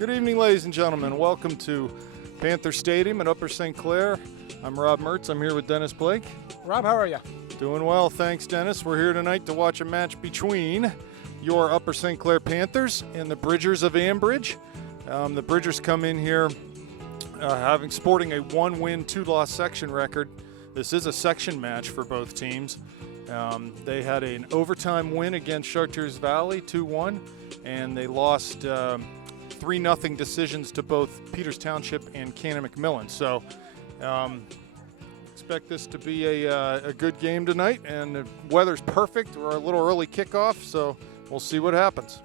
Good evening, ladies and gentlemen. Welcome to Panther Stadium in Upper St. Clair. I'm Rob Mertz. I'm here with Dennis Blake. Rob, how are you? Doing well, thanks, Dennis. We're here tonight to watch a match between your Upper St. Clair Panthers and the Bridgers of Ambridge. The Bridgers come in here sporting a 1-win, 2-loss section record. This is a section match for both teams. They had an overtime win against Chartiers Valley, 2-1, and they lost 3-0 decisions to both Peters Township and Cannon McMillan. So expect this to be a good game tonight, and the weather's perfect. We're a little early kickoff, so we'll see what happens.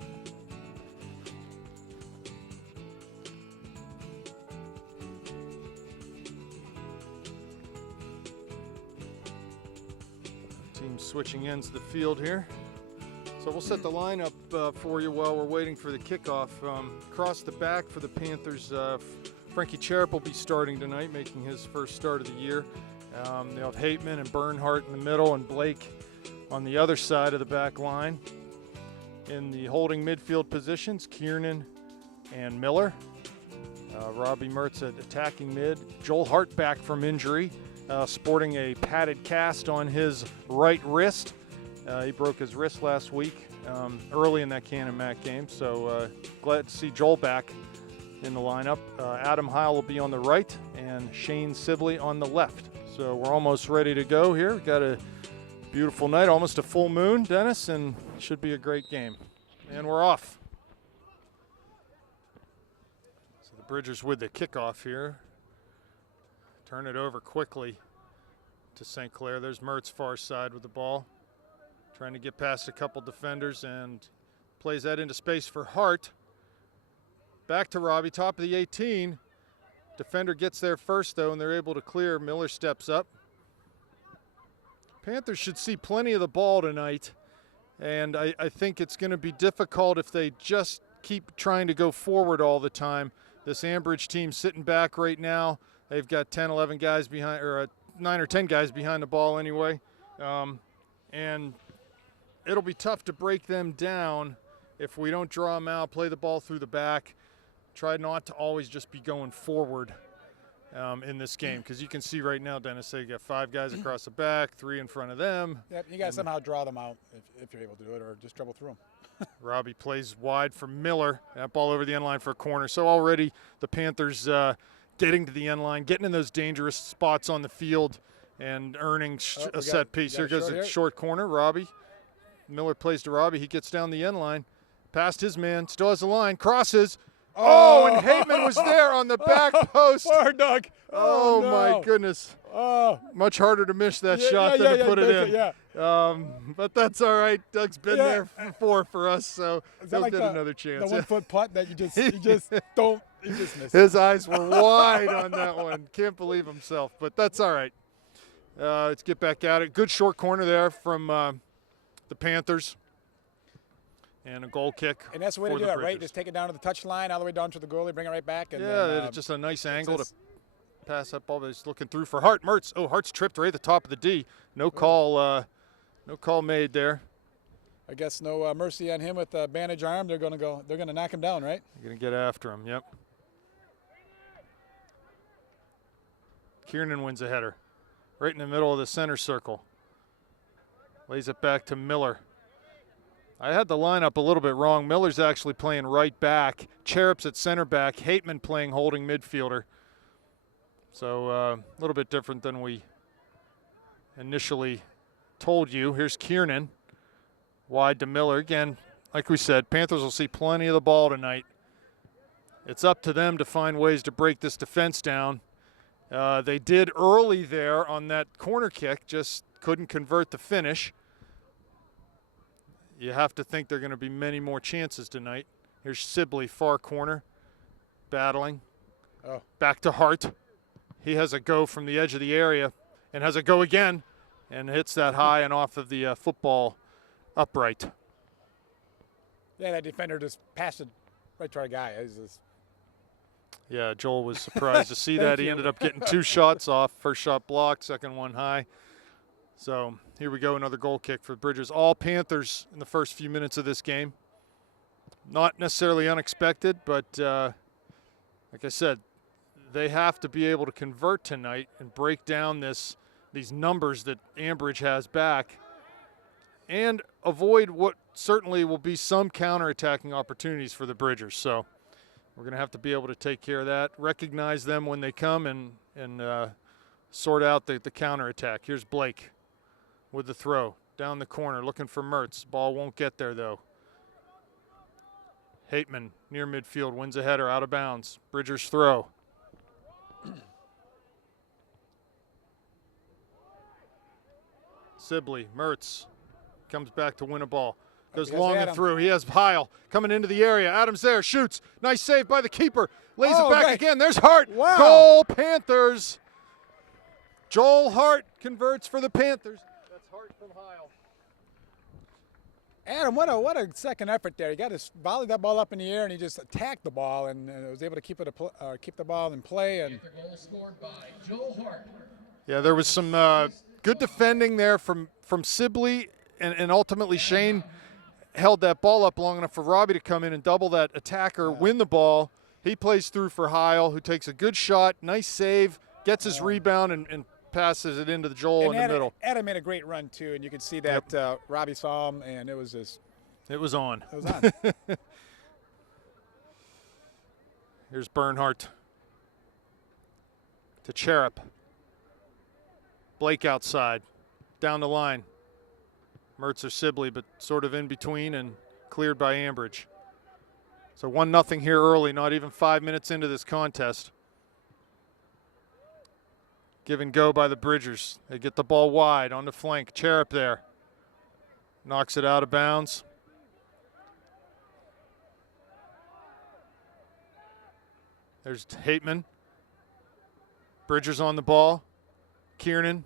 Team switching ends of the field here. So we'll set the lineup for you while we're waiting for the kickoff. Across the back for the Panthers, Frankie Cherub will be starting tonight, making his first start of the year. They'll have Hateman and Bernhardt in the middle and Blake on the other side of the back line. In the holding midfield positions, Kiernan and Miller. Robbie Mertz at attacking mid. Joel Hart back from injury, sporting a padded cast on his right wrist. He broke his wrist last week early in that Cannon Mac game, so glad to see Joel back in the lineup. Adam Heil will be on the right and Shane Sibley on the left. So we're almost ready to go here. We've got a beautiful night, almost a full moon, Dennis, and should be a great game. And we're off. So the Bridgers with the kickoff here. Turn it over quickly to St. Clair. There's Mertz far side with the ball. Trying to get past a couple defenders and plays that into space for Hart. Back to Robbie, top of the 18. Defender gets there first, though, and they're able to clear. Miller steps up. Panthers should see plenty of the ball tonight, and I think it's going to be difficult if they just keep trying to go forward all the time. This Ambridge team sitting back right now. They've got 10, 11 guys behind, or 9 or 10 guys behind the ball anyway. And it'll be tough to break them down if we don't draw them out, play the ball through the back, try not to always just be going forward in this game. Because you can see right now, Dennis, they got 5 guys across the back, 3 in front of them. Yep, you got to somehow draw them out if you're able to do it, or just dribble through them. Robbie plays wide for Miller. That ball over the end line for a corner. So already the Panthers getting to the end line, getting in those dangerous spots on the field and earning a set piece. Here goes a short corner, Robbie. Miller plays to Robbie. He gets down the end line, past his man, still has the line, crosses. Oh, and Hateman was there on the back post. Poor Doug. Oh, no. My goodness. Oh. Much harder to miss that shot than to put it in. Yeah. But that's all right. Doug's been there before for us, so he'll like get another chance. The 1-foot putt that you just miss. His eyes were wide on that one. Can't believe himself, but that's all right. Let's get back at it. Good short corner there from the Panthers. And a goal kick. And that's the way to do it, right? Just take it down to the touch line, all the way down to the goalie, bring it right back. And then, just a nice angle to pass that ball. He's looking through for Hart. Mertz. Oh, Hart's tripped right at the top of the D. No call made there. I guess no mercy on him with a bandage arm. They're going to knock him down, right? They're going to get after him. Yep. Kiernan wins a header, right in the middle of the center circle. Lays it back to Miller. I had the lineup a little bit wrong. Miller's actually playing right back. Cherub's at center back. Hateman playing holding midfielder. So a little bit different than we initially told you. Here's Kiernan. Wide to Miller. Again, like we said, Panthers will see plenty of the ball tonight. It's up to them to find ways to break this defense down. They did early there on that corner kick, just couldn't convert the finish. You have to think there are going to be many more chances tonight. Here's Sibley, far corner, battling. Oh. Back to Hart. He has a go from the edge of the area and has a go again and hits that high and off of the football upright. Yeah, that defender just passed it right to our guy. Yeah, Joel was surprised to see that. He ended up getting 2 shots off. First shot blocked, second one high. So here we go, another goal kick for Bridgers. All Panthers in the first few minutes of this game. Not necessarily unexpected, but like I said, they have to be able to convert tonight and break down these numbers that Ambridge has back and avoid what certainly will be some counterattacking opportunities for the Bridgers. So we're going to have to be able to take care of that, recognize them when they come, and sort out the counterattack. Here's Blake with the throw down the corner, looking for Mertz. Ball won't get there, though. Hateman near midfield wins a header out of bounds. Bridgers throw. Sibley, Mertz comes back to win a ball. Goes long and through. He has Heil coming into the area. Adams there, shoots. Nice save by the keeper. Lays it back again. There's Hart. Wow. Goal, Panthers. Joel Hart converts for the Panthers. That's Hart from Heil. Adam, what a second effort there. He got his volleyed that ball up in the air, and he just attacked the ball and was able to keep the ball in play. And goal scored by Joel Hart. Yeah, there was some good defending there from Sibley, and ultimately Shane held that ball up long enough for Robbie to come in and double that attacker, win the ball. He plays through for Heil, who takes a good shot, nice save, gets his rebound, and passes it into the Joel in the middle. Adam made a great run, too, and you could see that Robbie saw him, and it was just – It was on. It was on. Here's Bernhardt to Cherub. Blake outside, down the line. Mertz or Sibley, but sort of in between and cleared by Ambridge. So 1-0 here early, not even 5 minutes into this contest. Give and go by the Bridgers. They get the ball wide on the flank. Cherub there. Knocks it out of bounds. There's Hateman. Bridgers on the ball. Kiernan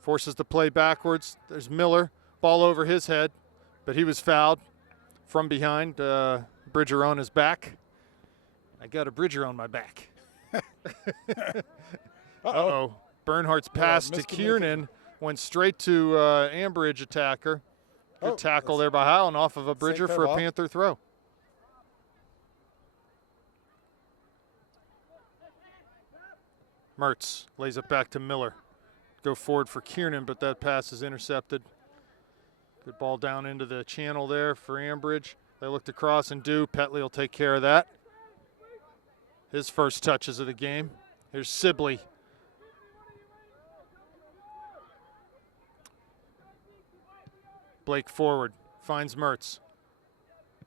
forces the play backwards. There's Miller. Ball over his head, but he was fouled from behind. Bridger on his back. I got a Bridger on my back. Uh-oh. Bernhardt's pass to Kiernan went straight to Ambridge attacker. Good tackle there by Heil and off of a Bridger for a Panther throw. Mertz lays it back to Miller. Go forward for Kiernan, but that pass is intercepted. Good ball down into the channel there for Ambridge. They looked across and Petley will take care of that. His first touches of the game. Here's Sibley. Blake forward, finds Mertz.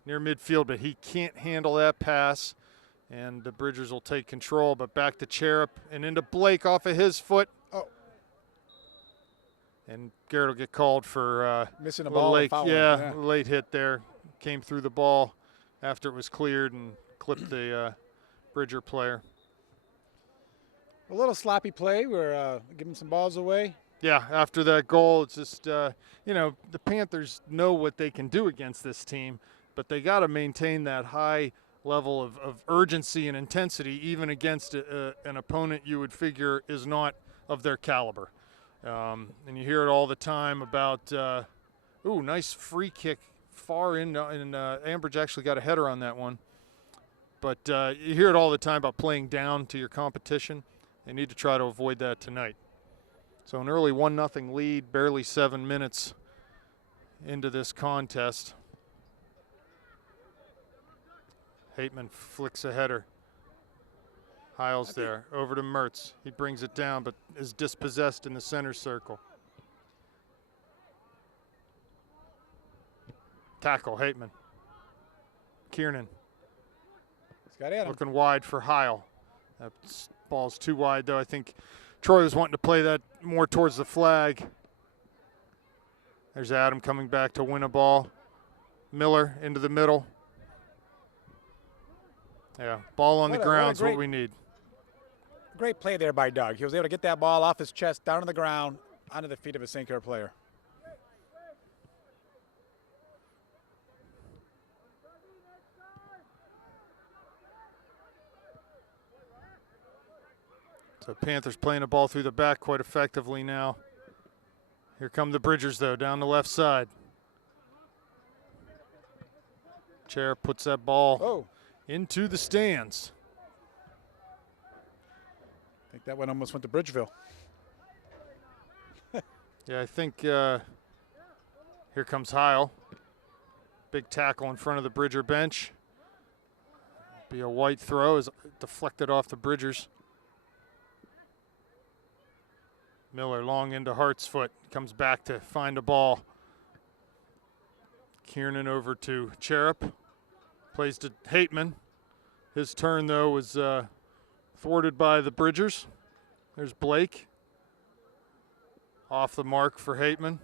Near midfield, but he can't handle that pass. And the Bridgers will take control, but back to Cherub and into Blake off of his foot. And Garrett will get called for missing a ball. Late hit there. Came through the ball after it was cleared and clipped the Bridger player. A little sloppy play. We're giving some balls away. Yeah, after that goal, it's just, the Panthers know what they can do against this team, but they got to maintain that high level of urgency and intensity even against an opponent you would figure is not of their caliber. And you hear it all the time about, nice free kick far in, and Ambridge actually got a header on that one. But you hear it all the time about playing down to your competition. They need to try to avoid that tonight. So an early 1-0 lead, barely 7 minutes into this contest. Hateman flicks a header. Heil's there, over to Mertz. He brings it down, but is dispossessed in the center circle. Tackle, Hateman. Kiernan. Looking wide for Heil. That ball's too wide, though. I think Troy was wanting to play that more towards the flag. There's Adam coming back to win a ball. Miller into the middle. Yeah, ball on the ground is what we need. Great play there by Doug. He was able to get that ball off his chest, down on the ground, onto the feet of a St. Clair player. So Panthers playing the ball through the back quite effectively now. Here come the Bridgers, though, down the left side. Chair puts that ball into the stands. think that one almost went to Bridgeville. Yeah, I think here comes Heil. Big tackle in front of the Bridger bench. Be a white throw, is deflected off the Bridgers. Miller long into Hart's foot, comes back to find a ball. Kiernan over to Cherub, plays to Hateman. His turn though was thwarted by the Bridgers. There's Blake. Off the mark for Hateman.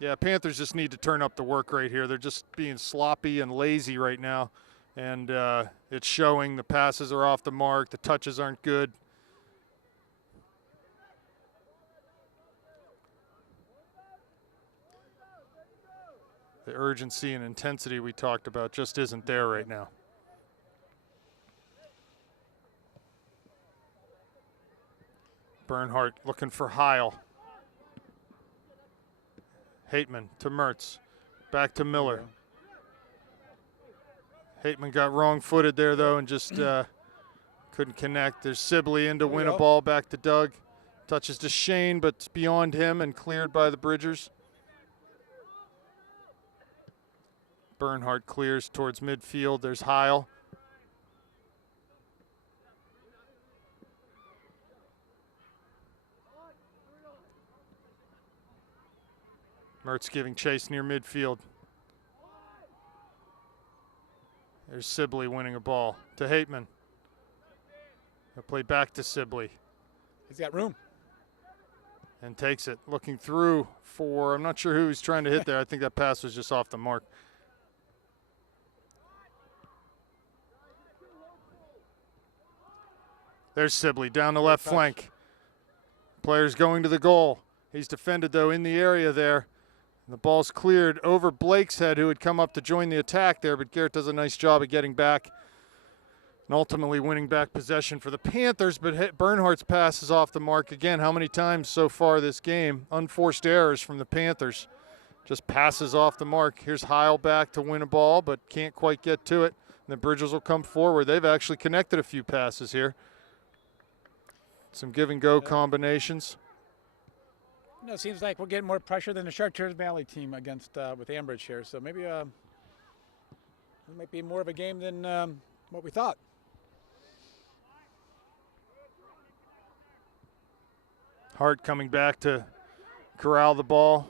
Yeah, Panthers just need to turn up the work right here. They're just being sloppy and lazy right now. And it's showing. The passes are off the mark. The touches aren't good. The urgency and intensity we talked about just isn't there right now. Bernhardt looking for Heil. Hateman to Mertz. Back to Miller. Hateman got wrong-footed there, though, and just couldn't connect. There's Sibley in to win a ball, back to Doug. Touches to Shane, but it's beyond him and cleared by the Bridgers. Bernhardt clears towards midfield. There's Heil. Mertz giving chase near midfield. There's Sibley winning a ball to Hateman. He'll play back to Sibley. He's got room. And takes it. Looking through for, I'm not sure who he's trying to hit there. I think that pass was just off the mark. There's Sibley down the left flank. Players going to the goal. He's defended, though, in the area there. The ball's cleared over Blake's head, who had come up to join the attack there, but Garrett does a nice job of getting back and ultimately winning back possession for the Panthers, but Bernhardt's pass is off the mark again. How many times so far this game? Unforced errors from the Panthers. Just passes off the mark. Here's Heil back to win a ball, but can't quite get to it. And the Bridgers will come forward. They've actually connected a few passes here. Some give-and-go combinations. You know, it seems like we're getting more pressure than the Chartiers Valley team against with Ambridge here. So maybe it might be more of a game than what we thought. Hart coming back to corral the ball.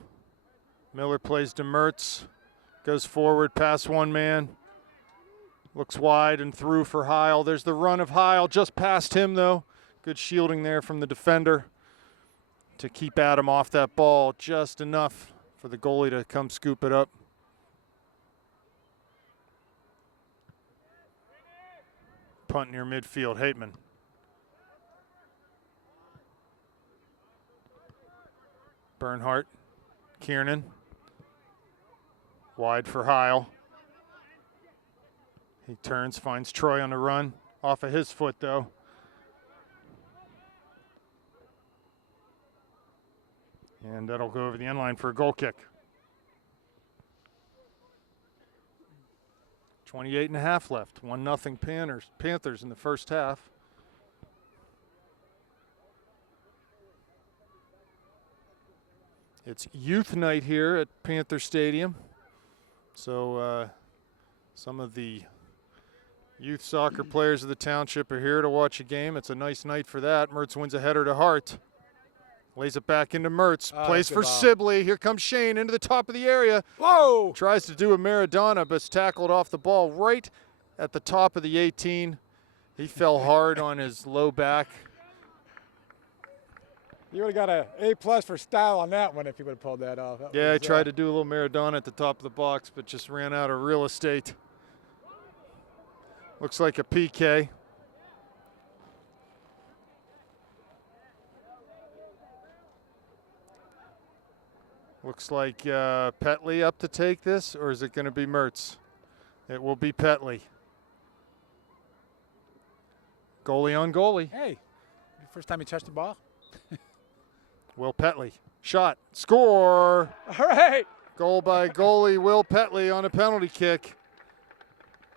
Miller plays to Mertz. Goes forward past one man. Looks wide and through for Heil. There's the run of Heil. Just past him, though. Good shielding there from the defender to keep Adam off that ball just enough for the goalie to come scoop it up. Punt near midfield, Hateman. Bernhardt, Kiernan. Wide for Heil. He turns, finds Troy on the run. Off of his foot, though. And that'll go over the end line for a goal kick. 28.5 left. 1-0 Panthers in the first half. It's youth night here at Panther Stadium. So some of the youth soccer players of the township are here to watch a game. It's a nice night for that. Mertz wins a header to Hart. Lays it back into Mertz. Plays for Sibley. Here comes Shane into the top of the area. Whoa! Tries to do a Maradona, but's tackled off the ball right at the top of the 18. He fell hard on his low back. You would have got an A+ for style on that one if you would have pulled that off. Yeah, I tried to do a little Maradona at the top of the box, but just ran out of real estate. Looks like a PK. Looks like Petley up to take this, or is it going to be Mertz? It will be Petley. Goalie on goalie. Hey, first time he touched the ball. Will Petley. Shot. Score. All right. Goal by goalie Will Petley on a penalty kick.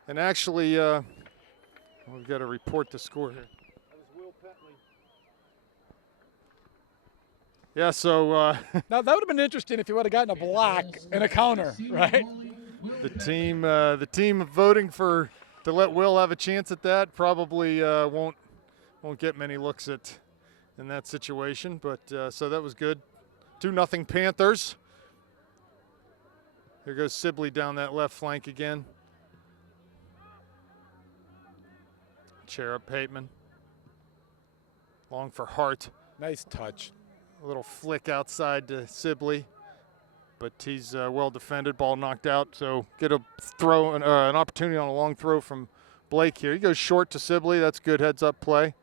And actually, we've got to report the score here. That was Will Petley. Yeah, so Now, that would have been interesting if you would have gotten a block and a counter, right? the team voting to let Will have a chance at that probably won't get many looks in that situation. But so that was good. 2-0 Panthers. Here goes Sibley down that left flank again. Cherub, Pateman. Long for Hart. Nice touch. A little flick outside to Sibley, but he's well defended. Ball knocked out, so get a throw, an opportunity on a long throw from Blake here. He goes short to Sibley. That's good heads-up play.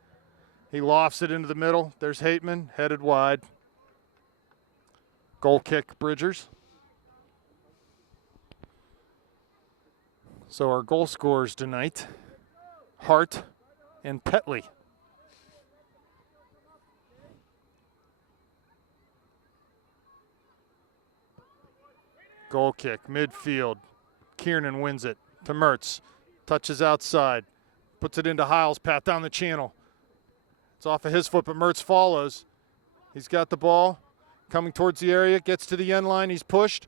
He lofts it into the middle. There's Hateman, headed wide. Goal kick, Bridgers. So our goal scorers tonight, Hart and Petley. Goal kick, midfield. Kiernan wins it to Mertz. Touches outside. Puts it into Hiles' path down the channel. It's off of his foot, but Mertz follows. He's got the ball. Coming towards the area. Gets to the end line. He's pushed.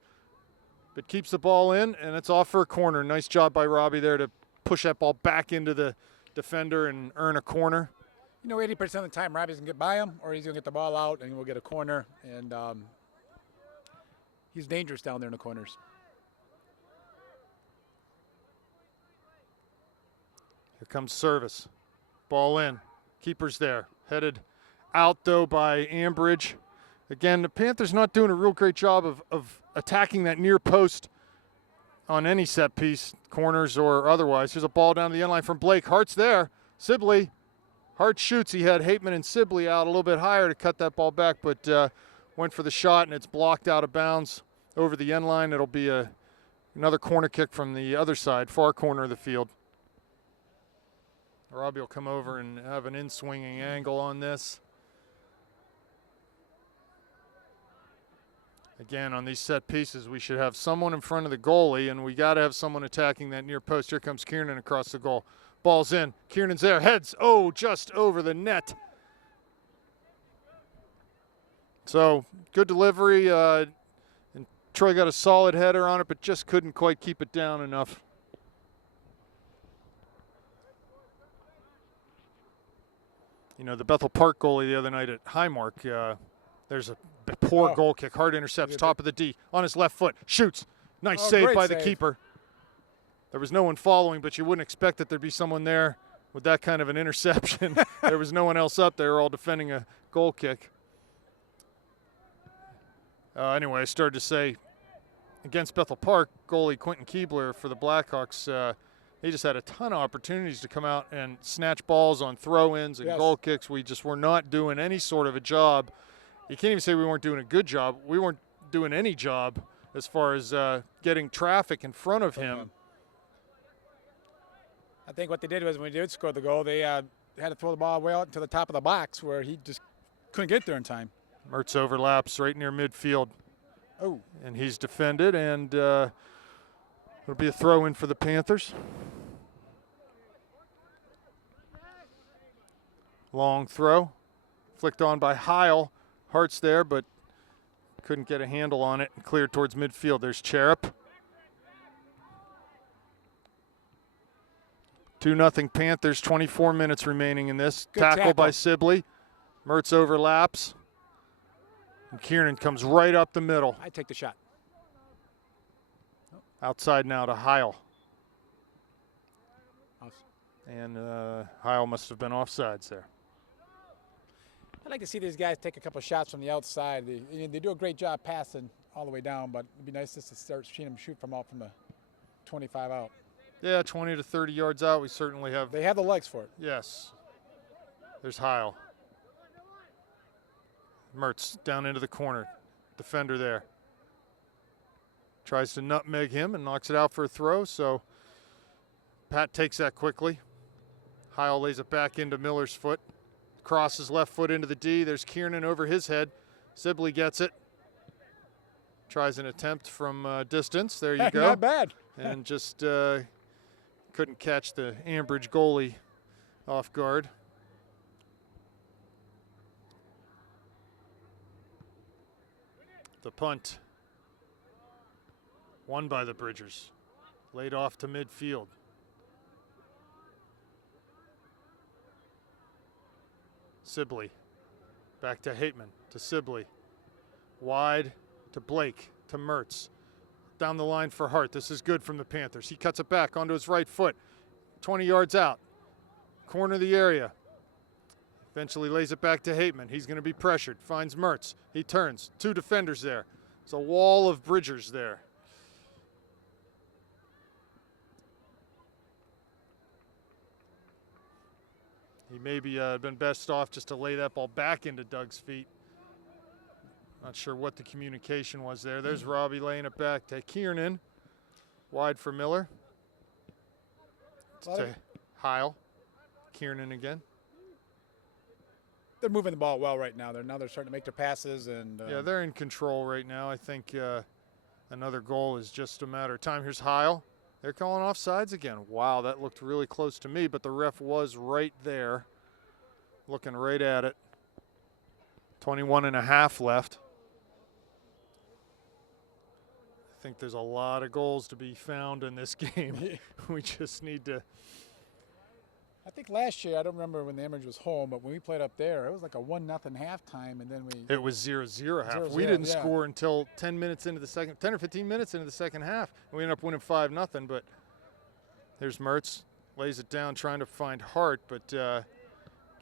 But keeps the ball in, and it's off for a corner. Nice job by Robbie there to push that ball back into the defender and earn a corner. You know, 80% of the time, Robbie's going to get by him, or he's going to get the ball out, and we'll get a corner. And he's dangerous down there in the corners. Here comes service. Ball in. Keeper's there. Headed out, though, by Ambridge. Again, the Panthers not doing a real great job of attacking that near post on any set piece, corners or otherwise. Here's a ball down to the end line from Blake. Hart's there. Sibley. Hart shoots. He had Hateman and Sibley out a little bit higher to cut that ball back, but went for the shot, and it's blocked out of bounds over the end line. It'll be another corner kick from the other side, far corner of the field. Robbie will come over and have an in-swinging angle on this. Again, on these set pieces, we should have someone in front of the goalie, and we got to have someone attacking that near post. Here comes Kiernan across the goal. Ball's in. Kiernan's there. Heads. Oh, just over the net. So, good delivery. And Troy got a solid header on it, but just couldn't quite keep it down enough. You know, the Bethel Park goalie the other night at Highmark, there's a poor goal kick. Hard intercepts, top of the D, on his left foot. Shoots. Nice save by the keeper. There was no one following, but you wouldn't expect that there'd be someone there with that kind of an interception. There was no one else up there, all defending a goal kick. Anyway, I started to say, against Bethel Park, goalie Quentin Keebler for the Blackhawks, he just had a ton of opportunities to come out and snatch balls on throw-ins and goal kicks. We just were not doing any sort of a job. You can't even say we weren't doing a good job. We weren't doing any job as far as getting traffic in front of him. I think what they did was when they did score the goal, they had to throw the ball way out to the top of the box where he just couldn't get there in time. Mertz overlaps right near midfield. Oh. And he's defended, and it'll be a throw-in for the Panthers. Long throw. Flicked on by Heil. Hart's there, but couldn't get a handle on it and cleared towards midfield. There's Cherub. 2-0 Panthers, 24 minutes remaining in this. Tackle by Sibley. Mertz overlaps. And Kiernan comes right up the middle. I take the shot. Outside now to Heil. And Heil must have been offsides there. I'd like to see these guys take a couple shots from the outside. They do a great job passing all the way down, but it'd be nice just to start seeing them shoot from the 25 out. Yeah, 20 to 30 yards out, we certainly have. They have the legs for it. Yes. There's Heil. Mertz down into the corner. Defender there. Tries to nutmeg him and knocks it out for a throw, so Pat takes that quickly. Heil lays it back into Miller's foot. Crosses left foot into the D. There's Kiernan over his head. Sibley gets it. Tries an attempt from distance. There you go. Not bad. And just couldn't catch the Ambridge goalie off guard. The punt. Won by the Bridgers. Laid off to midfield. Sibley. Back to Hateman, to Sibley. Wide to Blake, to Mertz. Down the line for Hart. This is good from the Panthers. He cuts it back onto his right foot. 20 yards out. Corner of the area. Eventually lays it back to Hateman. He's going to be pressured. Finds Mertz. He turns. 2 defenders there. It's a wall of Bridgers there. He maybe been best off just to lay that ball back into Doug's feet. Not sure what the communication was there. There's Robbie laying it back to Kiernan. Wide for Miller. To Heil. Kiernan again. They're moving the ball well right now. They're starting to make their passes. And yeah, they're in control right now. I think another goal is just a matter of time. Here's Heil. They're calling offsides again. Wow, that looked really close to me, but the ref was right there, looking right at it. 21.5 left. I think there's a lot of goals to be found in this game. We just need to. I think last year, I don't remember when the Ambridge was home, but when we played up there, it was like a 1-0 halftime, and then It was 0-0 half. 0-0, We didn't yeah. score until 10 minutes into the second, 10 or 15 minutes into the second half. We ended up winning 5-0, but there's Mertz, lays it down, trying to find Hart, but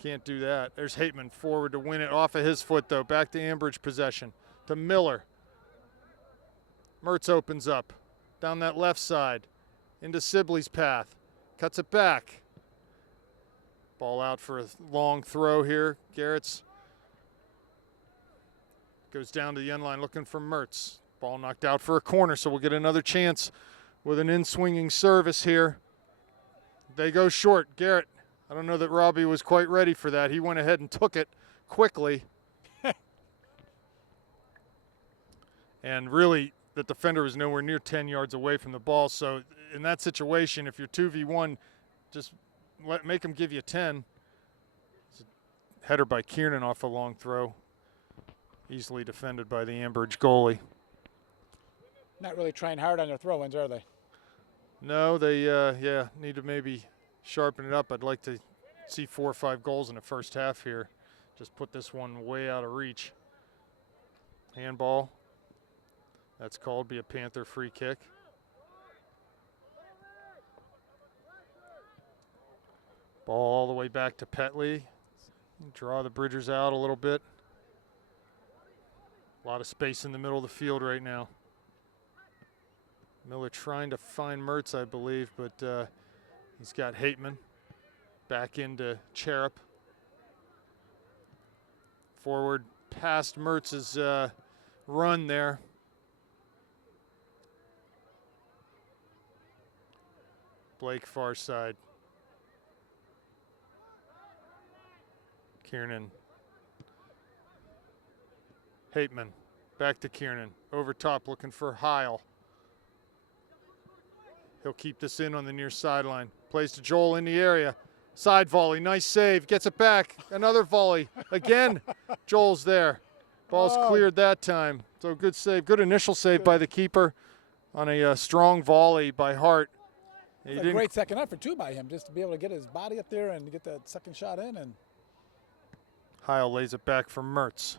can't do that. There's Hateman forward to win it off of his foot, though. Back to Ambridge possession. To Miller. Mertz opens up. Down that left side. Into Sibley's path. Cuts it back. Ball out for a long throw here. Garrett's goes down to the end line looking for Mertz. Ball knocked out for a corner, so we'll get another chance with an in-swinging service here. They go short. Garrett, I don't know that Robbie was quite ready for that. He went ahead and took it quickly. And really, the defender was nowhere near 10 yards away from the ball. So in that situation, if you're 2v1, just make him give you 10. It's a header by Kiernan off a long throw. Easily defended by the Ambridge goalie. not really trying hard on their throw-ins, are they? No, they need to maybe sharpen it up. I'd like to see 4 or 5 goals in the first half here. Just put this one way out of reach. Handball. That's called, be a Panther free kick. Ball all the way back to Petley. Draw the Bridgers out a little bit. A lot of space in the middle of the field right now. Miller trying to find Mertz, I believe, but he's got Hateman. Back into Cherub. Forward past Mertz's run there. Blake far side. Kiernan. Hateman. Back to Kiernan. Over top looking for Heil. He'll keep this in on the near sideline. Plays to Joel in the area. Side volley, nice save. Gets it back. Another volley. Again, Joel's there. Ball's cleared that time. So good save. Good initial save by the keeper on a strong volley by Hart. It's a great second effort, too, by him, just to be able to get his body up there and get that second shot in. And Heil lays it back for Mertz.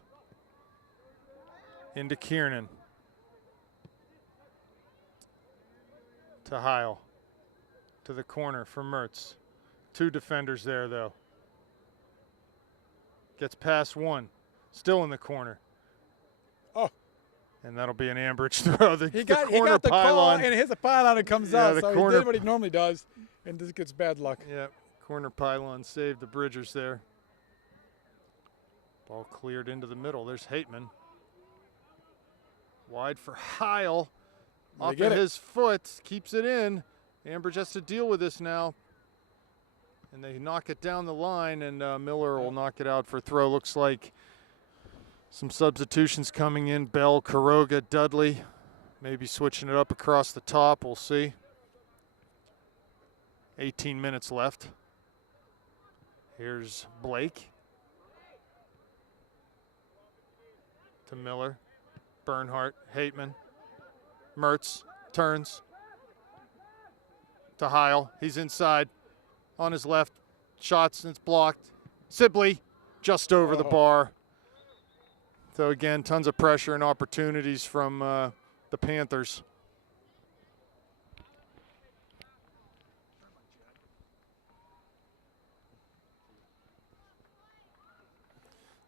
Into Kiernan. To Heil. To the corner for Mertz. 2 defenders there, though. Gets past one. Still in the corner. Oh. And that'll be an Ambridge throw. He got the call, and it hits a pylon and comes out. So he did what he normally does, and just gets bad luck. Yep. Corner pylon saved the Bridgers there. Ball cleared into the middle. There's Hateman. Wide for Heil. Off of his foot. Keeps it in. Ambridge has to deal with this now. And they knock it down the line, and Miller will knock it out for a throw. Looks like some substitutions coming in. Bell, Kuroga, Dudley. Maybe switching it up across the top. We'll see. 18 minutes left. Here's Blake. To Miller. Bernhardt, Hateman, Mertz, turns to Heil. He's inside on his left. Shots, and it's blocked. Sibley just over the bar. So again, tons of pressure and opportunities from the Panthers.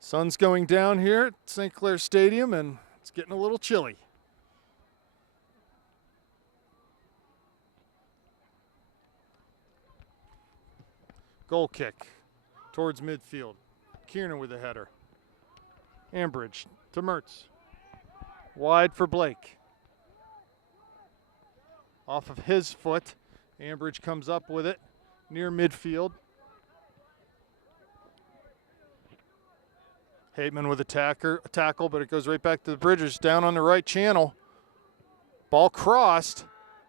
Sun's going down here at St. Clair Stadium, and it's getting a little chilly. Goal kick towards midfield. Kiernan with a header. Ambridge to Mertz. Wide for Blake. Off of his foot. Ambridge comes up with it near midfield. Hateman with a tackle, but it goes right back to the Bridgers down on the right channel. Ball crossed.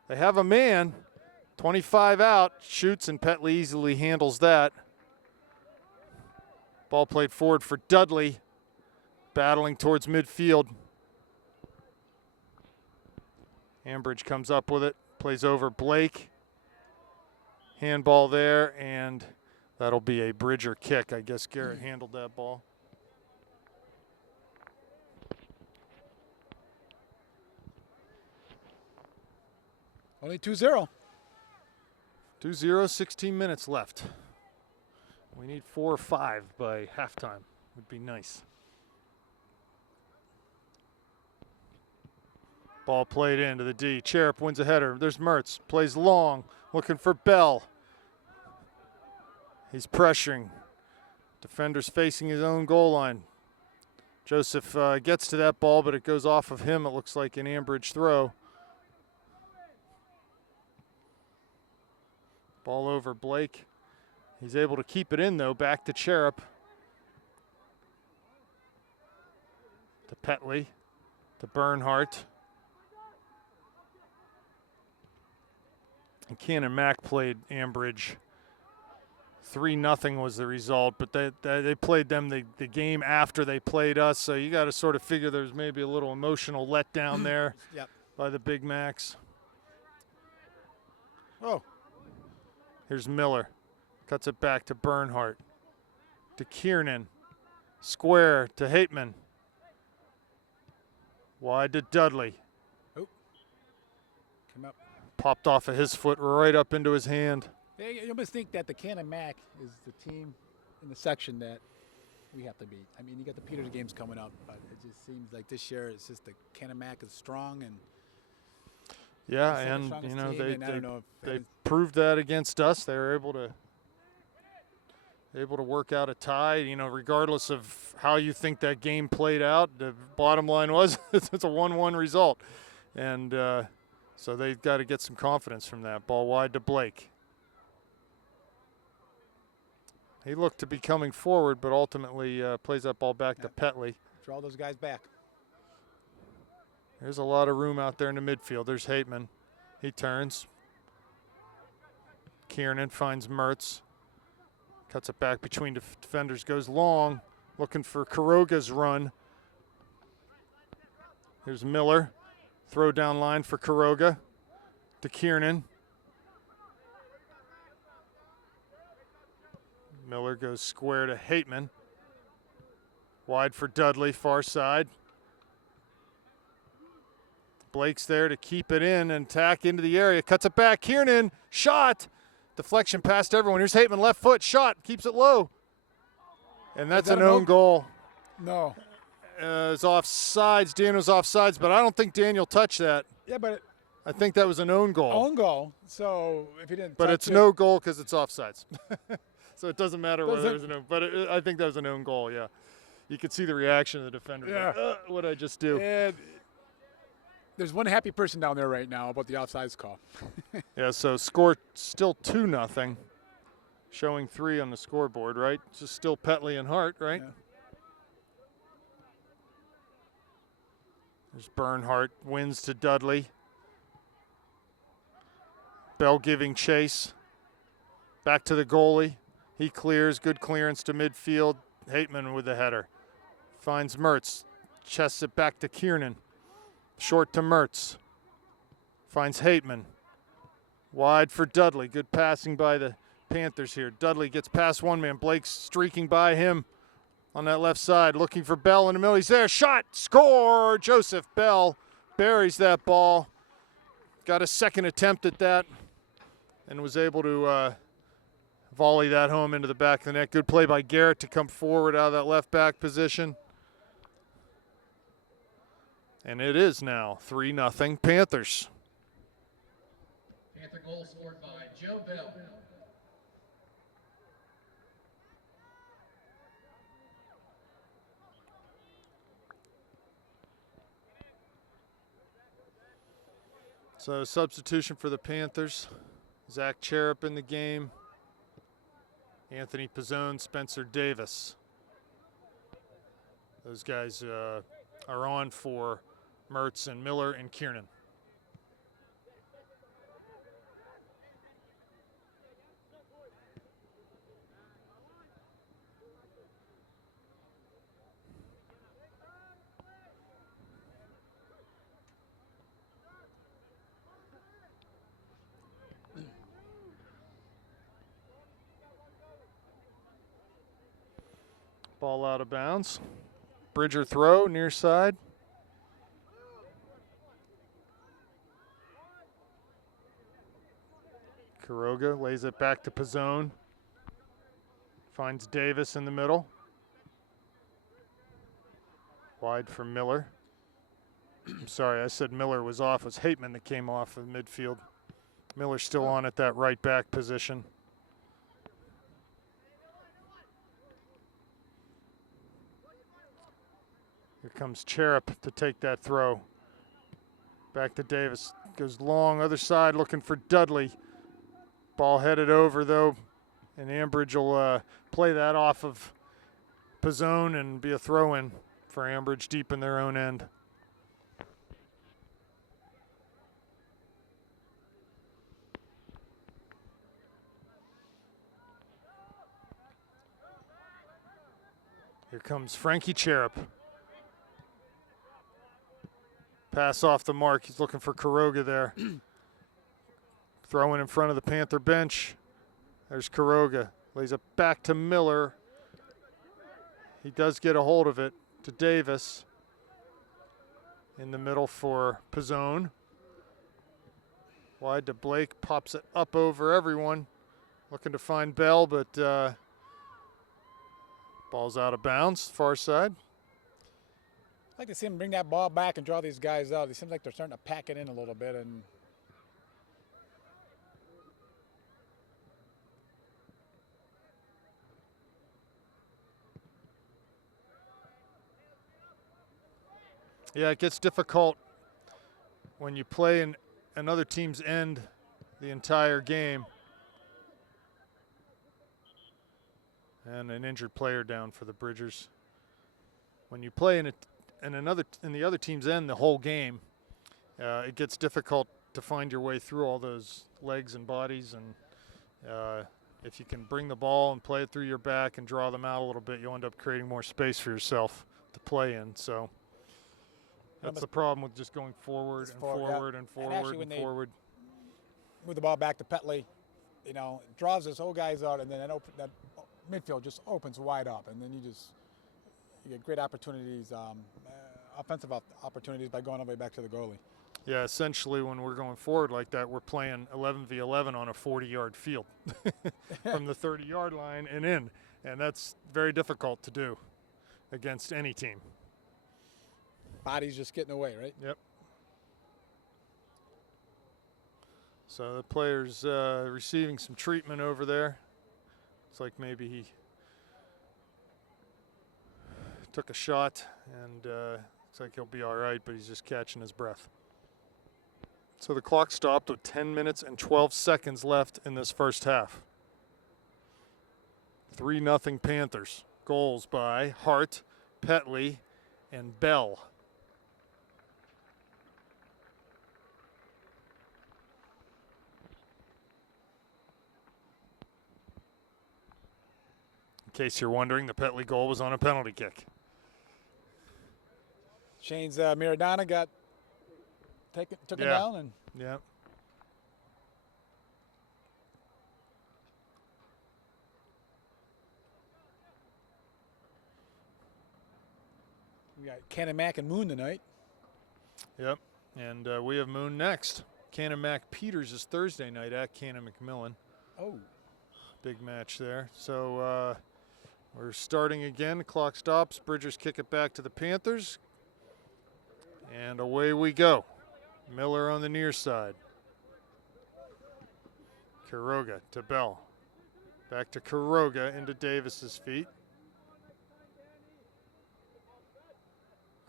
They have a man. 25 out, shoots, and Petley easily handles that. Ball played forward for Dudley, battling towards midfield. Ambridge comes up with it, plays over Blake. Handball there, and that'll be a Bridger kick. I guess Garrett handled that ball. Only 2-0. 2-0, 16 minutes left. We need 4 or 5 by halftime. Would be nice. Ball played into the D. Cherub wins a header. There's Mertz. Plays long. Looking for Bell. He's pressuring. Defender's facing his own goal line. Joseph gets to that ball, but it goes off of him. It looks like an Ambridge throw. Ball over Blake. He's able to keep it in, though. Back to Cherub. To Petley. To Bernhardt. And Cannon Mack played Ambridge. 3-0 was the result, but they played them the game after they played us, so you got to sort of figure there's maybe a little emotional letdown there by the Big Macs. Oh. Here's Miller. Cuts it back to Bernhardt. To Kiernan. Square to Hateman. Wide to Dudley. Oh. Come up. Popped off of his foot right up into his hand. You almost think that the Cannon Mac is the team in the section that we have to beat. I mean, you got the Peters games coming up, but it just seems like this year it's just the Cannon Mac is strong and yeah, and you know they proved that against us. They were able to work out a tie. You know, regardless of how you think that game played out, the bottom line was it's a 1-1 result, and so they've got to get some confidence from that. Ball wide to Blake. He looked to be coming forward, but ultimately plays that ball back to Petley. Draw those guys back. There's a lot of room out there in the midfield. There's Hateman. He turns. Kiernan finds Mertz. Cuts it back between defenders. Goes long. Looking for Kuroga's run. Here's Miller. Throw down line for Kuroga. To Kiernan. Miller goes square to Hateman. Wide for Dudley, far side. Blake's there to keep it in and tack into the area. Cuts it back. Kiernan, shot. Deflection past everyone. Here's Hateman, left foot, shot. Keeps it low. And that's an own goal. No. It's offsides. Daniel's offsides, but I don't think Daniel touched that. Yeah, but I think that was an own goal. Own goal. So if he didn't but touch it's no goal because it's offsides. So it doesn't matter whether there's an own. But I think that was an own goal, yeah. You could see the reaction of the defender. Yeah. Like, what'd I just do? And there's one happy person down there right now about the offsides call. Yeah, so score still 2-0. Showing 3 on the scoreboard, right? Just still Petley and Hart, right? Yeah. There's Bernhardt, wins to Dudley. Bell giving chase. Back to the goalie. He clears, good clearance to midfield. Hateman with the header. Finds Mertz, chests it back to Kiernan. Short to Mertz. Finds Hateman. Wide for Dudley. Good passing by the Panthers here. Dudley gets past one man. Blake's streaking by him on that left side. Looking for Bell in the middle. He's there. Shot. Score. Joseph Bell buries that ball. Got a second attempt at that and was able to volley that home into the back of the net. Good play by Garrett to come forward out of that left back position. And it is now 3-0 Panthers. Panther goal scored by Joe Bell. So substitution for the Panthers. Zach Cherub in the game. Anthony Pizzone, Spencer Davis. Those guys are on for Mertz and Miller and Kiernan. Ball out of bounds. Bridger throw, near side. Quiroga lays it back to Pizzone. Finds Davis in the middle. Wide for Miller. I'm sorry, I said Miller was off. It was Hateman that came off of midfield. Miller's still on at that right back position. Here comes Cherub to take that throw. Back to Davis. Goes long, other side, looking for Dudley. Ball headed over, though, and Ambridge will play that off of Pizzone and be a throw-in for Ambridge deep in their own end. Here comes Frankie Cherub. Pass off the mark. He's looking for Quiroga there. Throwing in front of the Panther bench. There's Quiroga. Lays it back to Miller. He does get a hold of it to Davis. In the middle for Pizzone. Wide to Blake. Pops it up over everyone. Looking to find Bell, but ball's out of bounds. Far side. I'd like to see him bring that ball back and draw these guys out. It seems like they're starting to pack it in a little bit. And yeah, it gets difficult when you play in another team's end the entire game. And an injured player down for the Bridgers. When you play in the other team's end the whole game, it gets difficult to find your way through all those legs and bodies. And if you can bring the ball and play it through your back and draw them out a little bit, you'll end up creating more space for yourself to play in. So that's the problem with just going forward and forward and forward and forward. Move the ball back to Petley, you know, draws his whole guys out, and then that midfield just opens wide up, and then you get great opportunities, offensive opportunities by going all the way back to the goalie. Yeah, essentially when we're going forward like that, we're playing 11v11 on a 40-yard field from the 30-yard line and in, and that's very difficult to do against any team. Body's just getting away, right? Yep. So the player's receiving some treatment over there. It's like maybe he took a shot, and looks like he'll be all right, but he's just catching his breath. So the clock stopped with 10 minutes and 12 seconds left in this first half. 3-0 Panthers. Goals by Hart, Petley, and Bell. In case you're wondering, the Petley goal was on a penalty kick. Shane's Miradona got took it Yeah. down, and Yeah. we got Canamac and Moon tonight. Yep. And we have Moon next. Canamac Peters is Thursday night at Cannon McMillan. Oh, Big match there. So we're starting again. The clock stops. Bridgers kick it back to the Panthers. And away we go. Miller on the near side. Quiroga to Bell. Back to Quiroga into Davis's feet.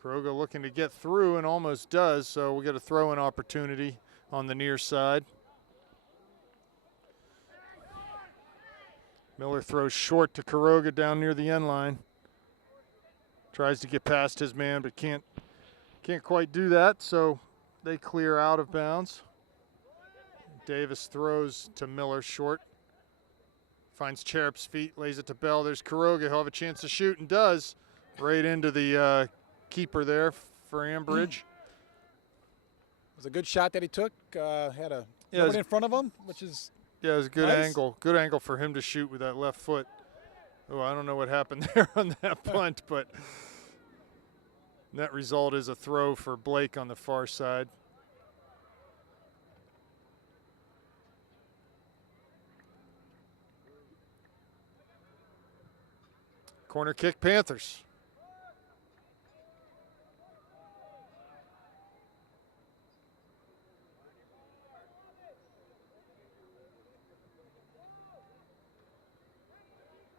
Quiroga looking to get through and almost does, so we get a throw-in opportunity on the near side. Miller throws short to Quiroga down near the end line. Tries to get past his man, but can't quite do that, so they clear out of bounds. Davis throws to Miller short. Finds Cherup's feet, lays it to Bell. There's Quiroga. He'll have a chance to shoot and does. Right into the keeper there for Ambridge. it was a good shot that he took. Had a Yeah, nobody in front of him, which is Yeah, it was a good nice. angle. Good angle for him to shoot with that left foot. Oh, I don't know what happened there on that punt, but net result is a throw for Blake on the far side. Corner kick, Panthers.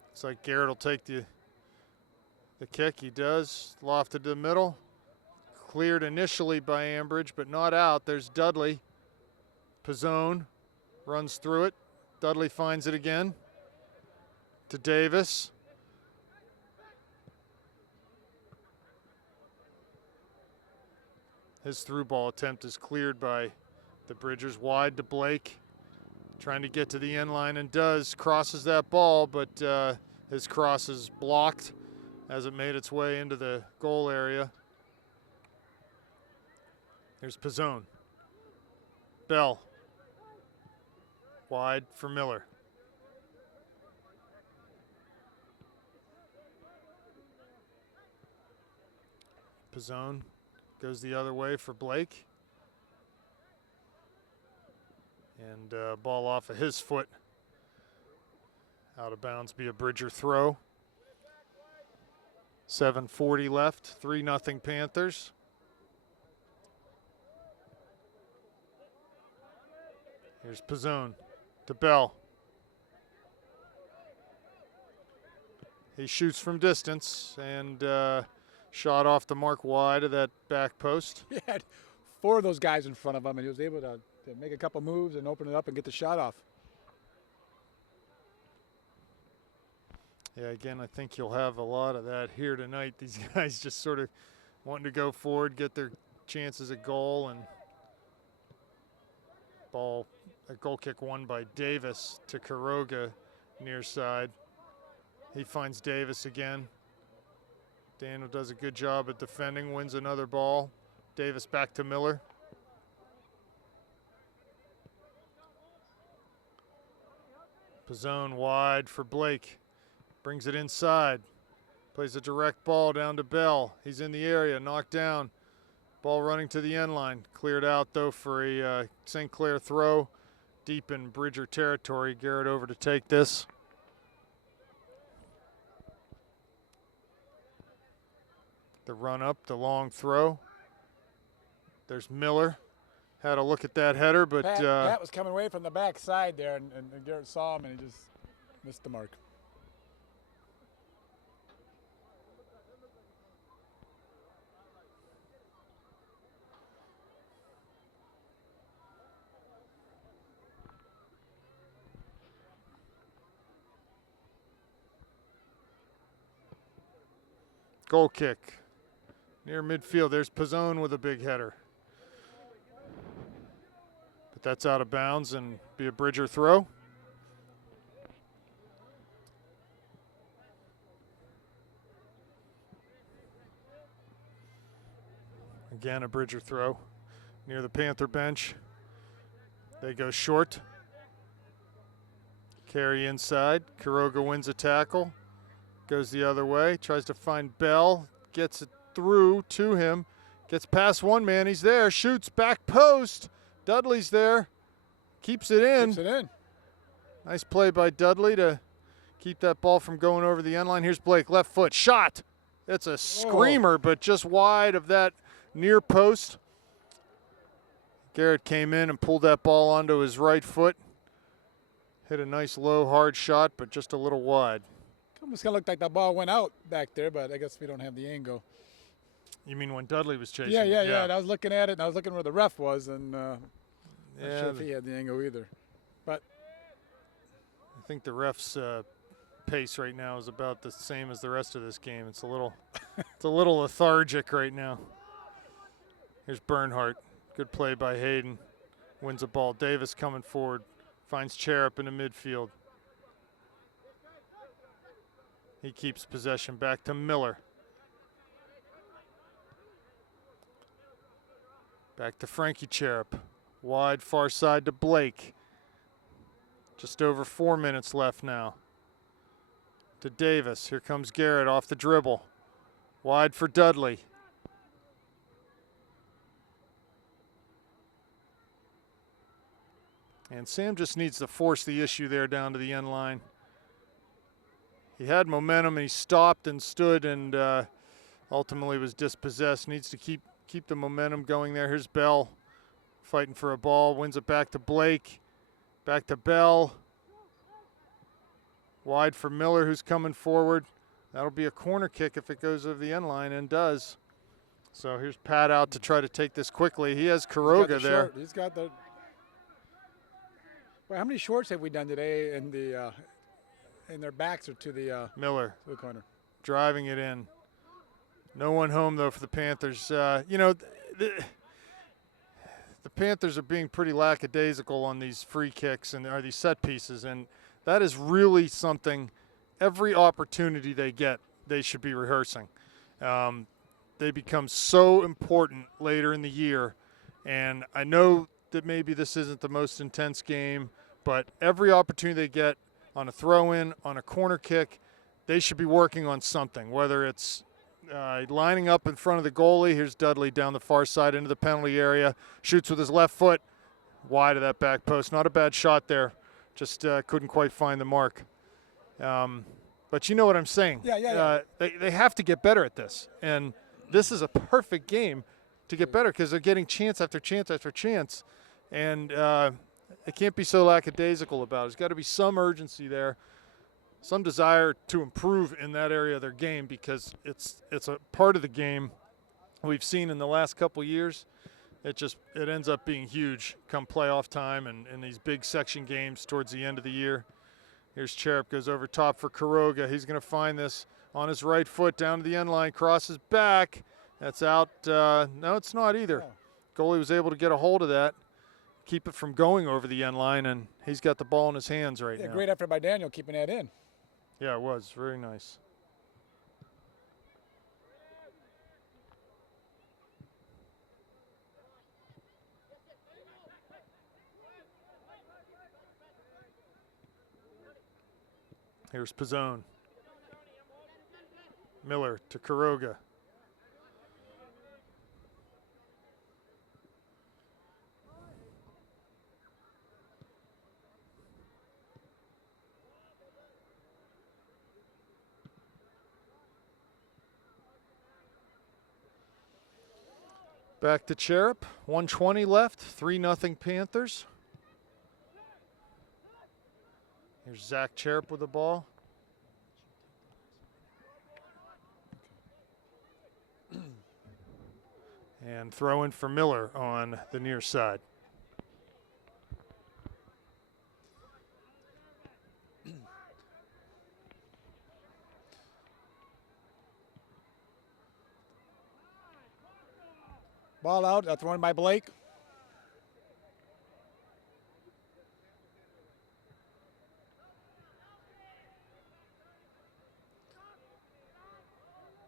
Looks like Garrett will take the kick. He does. Lofted to the middle. Cleared initially by Ambridge, but not out. There's Dudley. Pizzone runs through it. Dudley finds it again to Davis. His through ball attempt is cleared by the Bridgers. Wide to Blake. Trying to get to the end line and does. Crosses that ball, but his cross is blocked as it made its way into the goal area. There's Pizzone. Bell. Wide for Miller. Pizzone goes the other way for Blake. And ball off of his foot. Out of bounds, be a Bridger throw. 7:40 left, 3-0 Panthers. Here's Pizzone to Bell. He shoots from distance and shot off the mark wide of that back post. he had 4 of those guys in front of him, and he was able to make a couple moves and open it up and get the shot off. Yeah, again, I think you'll have a lot of that here tonight. These guys just sort of wanting to go forward, get their chances at goal, and a goal kick won by Davis to Quiroga near side. He finds Davis again. Daniel does a good job at defending, wins another ball. Davis back to Miller. Pizzone wide for Blake. Brings it inside. Plays a direct ball down to Bell. He's in the area, knocked down. Ball running to the end line. Cleared out, though, for a St. Clair throw. Deep in Bridger territory. Garrett over to take this. The run up, the long throw. There's Miller. Had a look at that header, but Pat was coming away from the back side there, and Garrett saw him, and he just missed the mark. goal kick. Near midfield, there's Pizzone with a big header. But that's out of bounds and be a Bridger throw. Again, a Bridger throw. near the Panther bench. They go short. Carry inside. Quiroga wins a tackle. Goes the other way. Tries to find Bell. Gets it through to him. Gets past one man. He's there. Shoots. Back post. Dudley's there. Keeps it in. Keeps it in. Nice play by Dudley to keep that ball from going over the end line. Here's Blake. Left foot. Shot. It's a screamer, but just wide of that near post. Garrett came in and pulled that ball onto his right foot. Hit a nice low, hard shot, but just a little wide. Almost kind of looked like that ball went out back there, but I guess we don't have the angle. You mean when Dudley was chasing? Yeah. And I was looking at it, and I was looking where the ref was, and not Yeah, sure if he had the angle either. But I think the ref's pace right now is about the same as the rest of this game. It's a little, it's a little lethargic right now. Here's Bernhardt. Good play by Hayden. Wins the ball. Davis coming forward. Finds Cherub in the midfield. He keeps possession back to Miller. Back to Frankie Cherub. Wide far side to Blake. Just over 4 minutes left now. To Davis. Here comes Garrett off the dribble. Wide for Dudley. And Sam just needs to force the issue there down to the end line. He had momentum and he stopped and stood and ultimately was dispossessed. Needs to keep the momentum going there. Here's Bell fighting for a ball. Wins it back to Blake. Back to Bell. Wide for Miller, who's coming forward. That'll be a corner kick if it goes over the end line, and does. So here's Pat out to try to take this quickly. He has Quiroga there. Short. He's got the. Well, how many shorts have we done today in the in their backs or to the Miller to the corner? driving it in. No one home though for the Panthers. The Panthers are being pretty lackadaisical on these free kicks and these set pieces, and that is really something. Every opportunity they get, they should be rehearsing. They become so important later in the year, and I know that maybe this isn't the most intense game, but every opportunity they get on a throw-in, on a corner kick, they should be working on something, whether it's lining up in front of the goalie. Here's Dudley down the far side into the penalty area, shoots with his left foot, wide of that back post. Not a bad shot there, just couldn't quite find the mark. But you know what I'm saying. Yeah. They have to get better at this, and this is a perfect game to get better because they're getting chance after chance after chance, and they can't be so lackadaisical about it. There's got to be some urgency there, some desire to improve in that area of their game, because it's a part of the game we've seen in the last couple years. It ends up being huge come playoff time and in these big section games towards the end of the year. Here's Cherub, goes over top for Quiroga. He's going to find this on his right foot down to the end line, crosses back. That's out. No, it's not either. Goalie was able to get a hold of that, keep it from going over the end line, and he's got the ball in his hands right now. Great effort by Daniel keeping that in. Yeah, it was very nice. Here's Pizzone. Miller to Quiroga. Back to Cherub. 1:20 left. 3-0 Panthers. Here's Zach Cherub with the ball. And throw in for Miller on the near side. Ball out, thrown by Blake.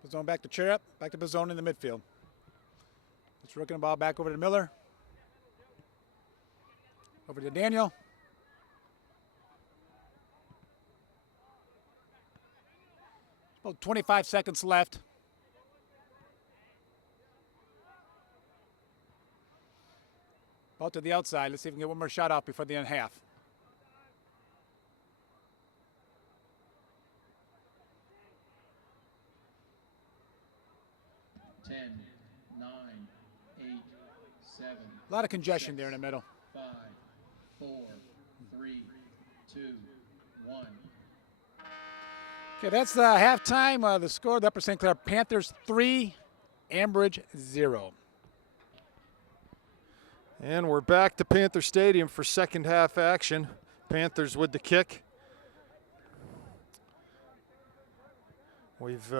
Pizzone back to Cherub, back to Pizzone in the midfield. It's rooking the ball back over to Miller. Over to Daniel. About 25 seconds left. Ball to the outside. Let's see if we can get one more shot out before the end half. 10, 9, 8, 7. A lot of congestion there in the middle. 5, 4, 3, 2, 1. Okay, that's halftime. The score: the Upper St. Clair Panthers 3, Ambridge 0. And we're back to Panther Stadium for second half action. Panthers with the kick. We've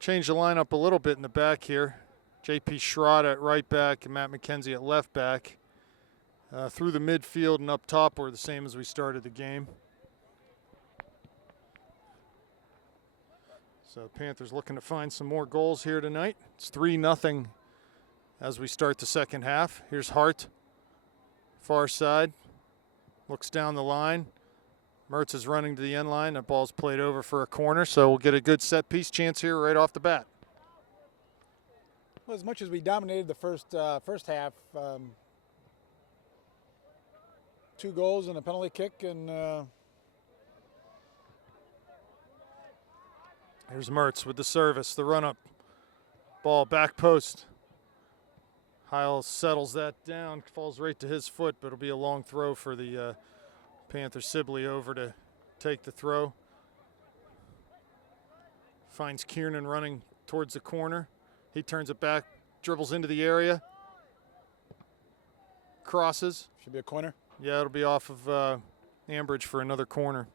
changed the lineup a little bit in the back here. J.P. Schrott at right back and Matt McKenzie at left back. Through the midfield and up top were the same as we started the game. So Panthers looking to find some more goals here tonight. It's 3-0 as we start the second half. Here's Hart, far side, looks down the line. Mertz is running to the end line. That ball's played over for a corner, so we'll get a good set piece chance here right off the bat. Well, as much as we dominated the first half, 2 goals and a penalty kick, and here's Mertz with the service, the run-up. Ball back post. Heil settles that down, falls right to his foot, but it'll be a long throw for the Panther. Sibley over to take the throw. Finds Kiernan running towards the corner. He turns it back, dribbles into the area. Crosses. should be a corner. Yeah, it'll be off of Ambridge for another corner.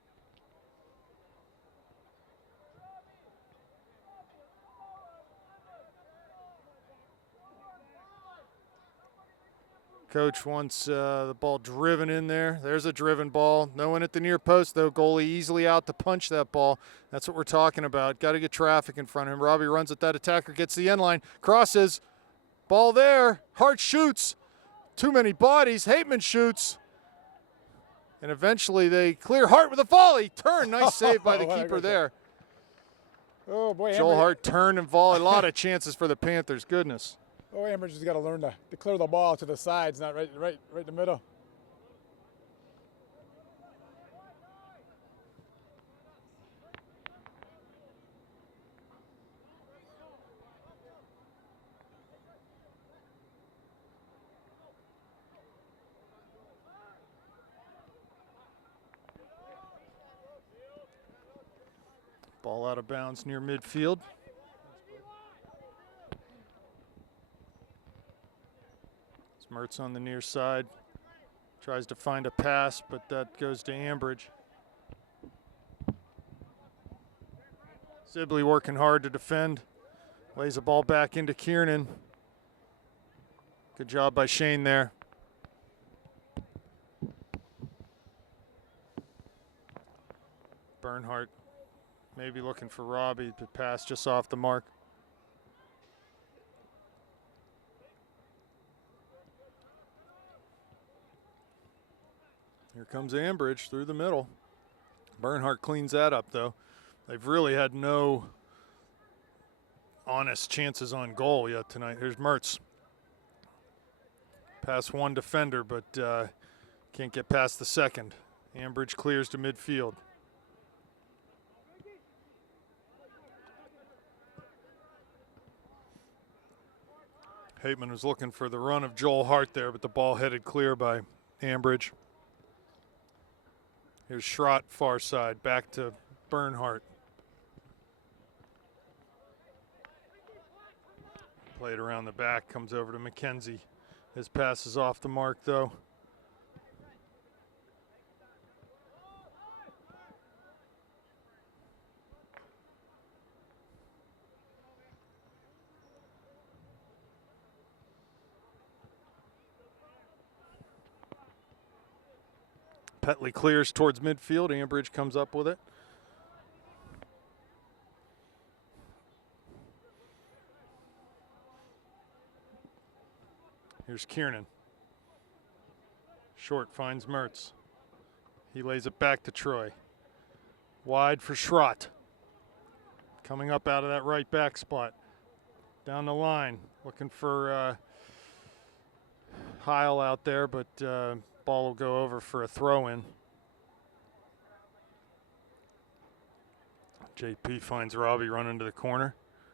Coach wants the ball driven in there. There's a driven ball. No one at the near post, though. Goalie easily out to punch that ball. That's what we're talking about. Got to get traffic in front of him. Robbie runs at that attacker, gets the end line, crosses. Ball there. Hart shoots. Too many bodies. Hateman shoots. And eventually they clear. Hart with a volley. Turn. Nice save by the keeper there. Oh, boy. Joel Hart turned and volley. A lot of chances for the Panthers. Goodness. Oh, Ambridge has got to learn to clear the ball to the sides, not right in the middle. Ball out of bounds near midfield. Mertz on the near side, tries to find a pass, but that goes to Ambridge. Sibley working hard to defend, lays the ball back into Kiernan. Good job by Shane there. Bernhardt maybe looking for Robbie, but pass just off the mark. Here comes Ambridge through the middle. Bernhardt cleans that up, though. They've really had no honest chances on goal yet tonight. Here's Mertz. Past one defender, but can't get past the second. Ambridge clears to midfield. Hateman was looking for the run of Joel Hart there, but the ball headed clear by Ambridge. Here's Schrott, far side, back to Bernhardt. Played around the back, comes over to McKenzie. His pass is off the mark, though. Petley clears towards midfield. Ambridge comes up with it. Here's Kiernan. Short finds Mertz. He lays it back to Troy. Wide for Schrott. Coming up out of that right back spot. Down the line, looking for Heil out there, but ball will go over for a throw-in. JP finds Robbie running to the corner,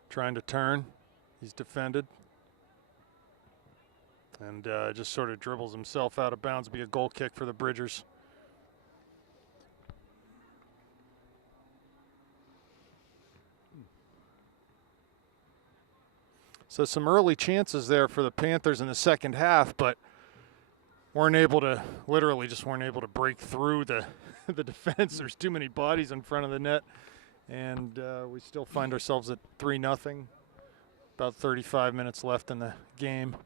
trying to turn. He's defended. And just sort of dribbles himself out of bounds. Be a goal kick for the Bridgers. So some early chances there for the Panthers in the second half, but literally just weren't able to break through the defense. There's too many bodies in front of the net, and we still find ourselves at 3-0. About 35 minutes left in the game.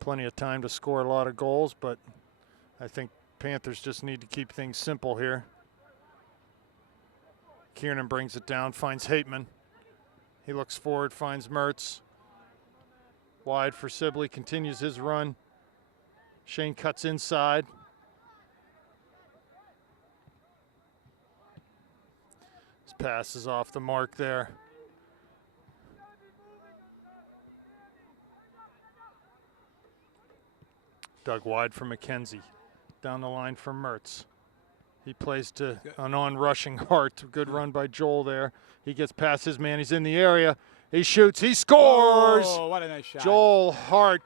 Plenty of time to score a lot of goals, but I think Panthers just need to keep things simple here. Kiernan brings it down, finds Hateman. He looks forward, finds Mertz. Wide for Sibley, continues his run. Shane cuts inside. His pass is off the mark there. Dug wide for McKenzie. Down the line for Mertz. He plays to an on-rushing Hart. Good run by Joel there. He gets past his man. He's in the area. He shoots. He scores. Oh, what a nice shot. Joel Hart.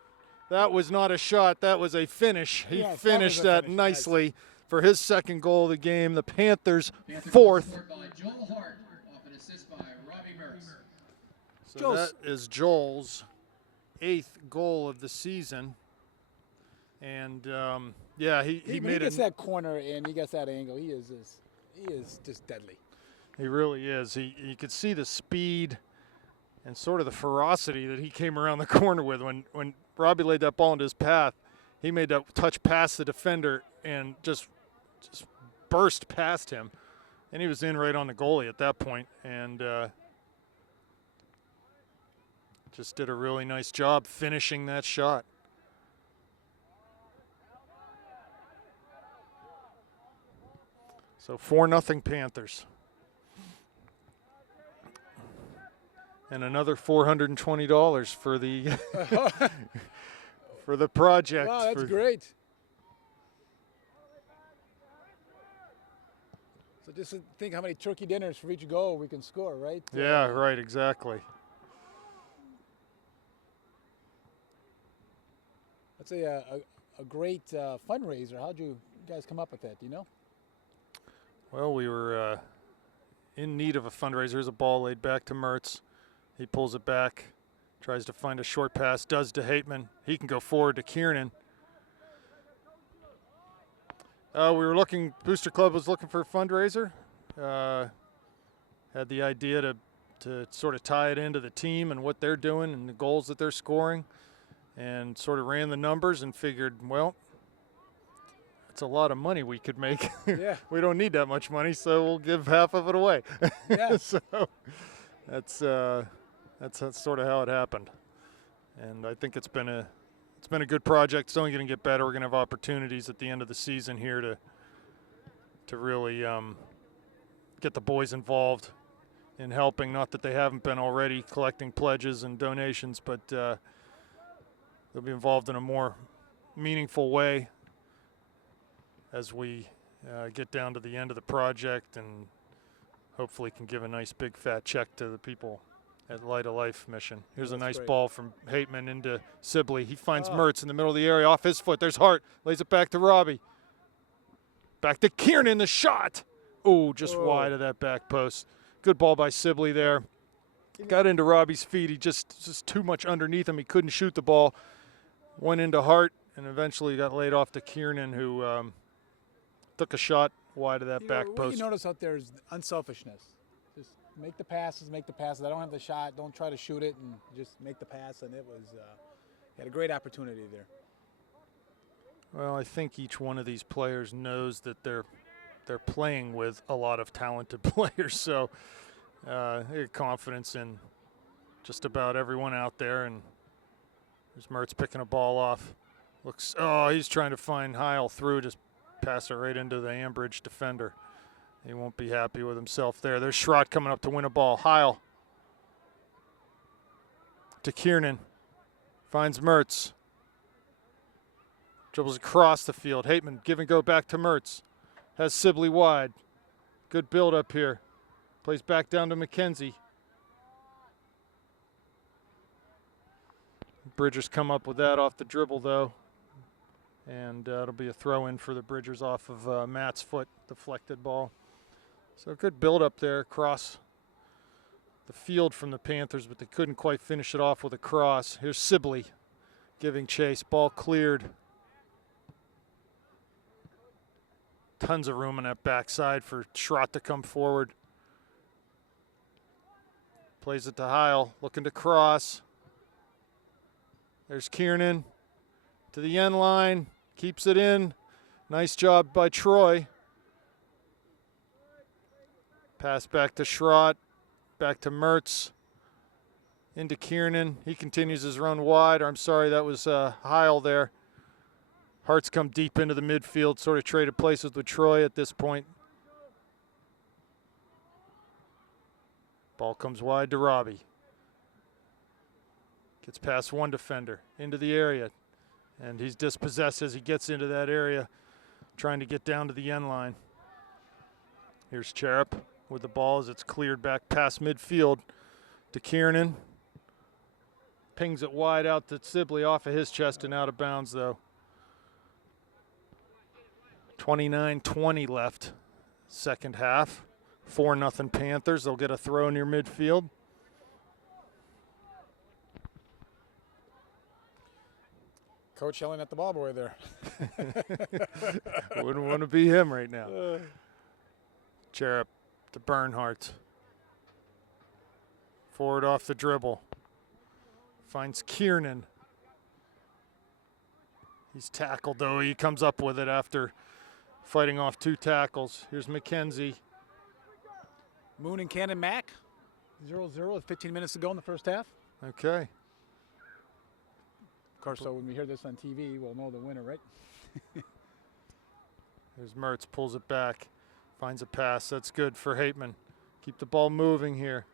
That was not a shot. That was a finish. He finished that nicely for his second goal of the game. The Panthers' fourth. By Joel Hart, off an assist by Robbie Mertz. So that is Joel's 8th goal of the season. And yeah, he When made he gets it. that corner and he gets that angle, he is just deadly. He really is. You could see the speed and sort of the ferocity that he came around the corner with. When Robbie laid that ball into his path, he made that touch past the defender and just burst past him. And he was in right on the goalie at that point, and just did a really nice job finishing that shot. So 4-0 Panthers. And another $420 for the for the project. Wow, that's great. So just think how many turkey dinners for each goal we can score, right? Yeah, right, exactly. That's a great fundraiser. How'd you guys come up with that? Do you know? Well, we were in need of a fundraiser. There's a ball laid back to Mertz. He pulls it back, tries to find a short pass, does to Hateman. He can go forward to Kiernan. Booster Club was looking for a fundraiser. Had the idea to sort of tie it into the team and what they're doing and the goals that they're scoring, and sort of ran the numbers and figured, well, it's a lot of money we could make. Yeah. We don't need that much money, so we'll give half of it away. Yeah. So that's sort of how it happened. And I think it's been a good project. It's only going to get better. We're going to have opportunities at the end of the season here to really get the boys involved in helping. Not that they haven't been already collecting pledges and donations, but they'll be involved in a more meaningful way as we get down to the end of the project, and hopefully can give a nice big fat check to the people at Light of Life mission. Here's a nice ball from Hateman into Sibley. He finds Mertz in the middle of the area, off his foot. There's Hart, lays it back to Robbie. Back to Kiernan, the shot. Oh, just wide of that back post. Good ball by Sibley there. Got into Robbie's feet. He just too much underneath him. He couldn't shoot the ball. Went into Hart and eventually got laid off to Kiernan, who took a shot wide of that back What post. you notice out there is unselfishness. Just make the passes. I don't have the shot. Don't try to shoot it, and just make the pass. And it was, he had a great opportunity there. Well, I think each one of these players knows that they're playing with a lot of talented players, so they have confidence in just about everyone out there. And there's Mertz picking a ball off Oh, he's trying to find Heil through, just pass it right into the Ambridge defender. He won't be happy with himself there. There's Schrott coming up to win a ball. Heil to Kiernan. Finds Mertz. Dribbles across the field. Hateman give and go back to Mertz. Has Sibley wide. Good build up here. Plays back down to McKenzie. Bridgers come up with that off the dribble though. And it'll be a throw in for the Bridgers off of Matt's foot, deflected ball. So good build up there across the field from the Panthers, but they couldn't quite finish it off with a cross. Here's Sibley giving chase. Ball cleared. Tons of room on that backside for Schrott to come forward. Plays it to Heil, looking to cross. There's Kiernan to the end line, keeps it in. Nice job by Troy. Pass back to Schrott, back to Mertz, into Kiernan. He continues his run wide. I'm sorry, that was Heil there. Hart's come deep into the midfield, sort of traded places with Troy at this point. Ball comes wide to Robbie. Gets past one defender, into the area. And he's dispossessed as he gets into that area, trying to get down to the end line. Here's Cherub with the ball as it's cleared back past midfield to Kiernan. Pings it wide out to Sibley, off of his chest and out of bounds though. 29-20 left, second half. 4-0 Panthers. They'll get a throw near midfield. Coach yelling at the ball boy there. Wouldn't want to be him right now. Cherub to Bernhardt. Forward off the dribble. Finds Kiernan. He's tackled though. He comes up with it after fighting off 2 tackles. Here's McKenzie. Moon and Cannon Mac. 0-0 with 15 minutes to go in the first half. Okay. Of course, so when we hear this on TV, we'll know the winner, right? There's Mertz, pulls it back, finds a pass. That's good for Hateman. Keep the ball moving here.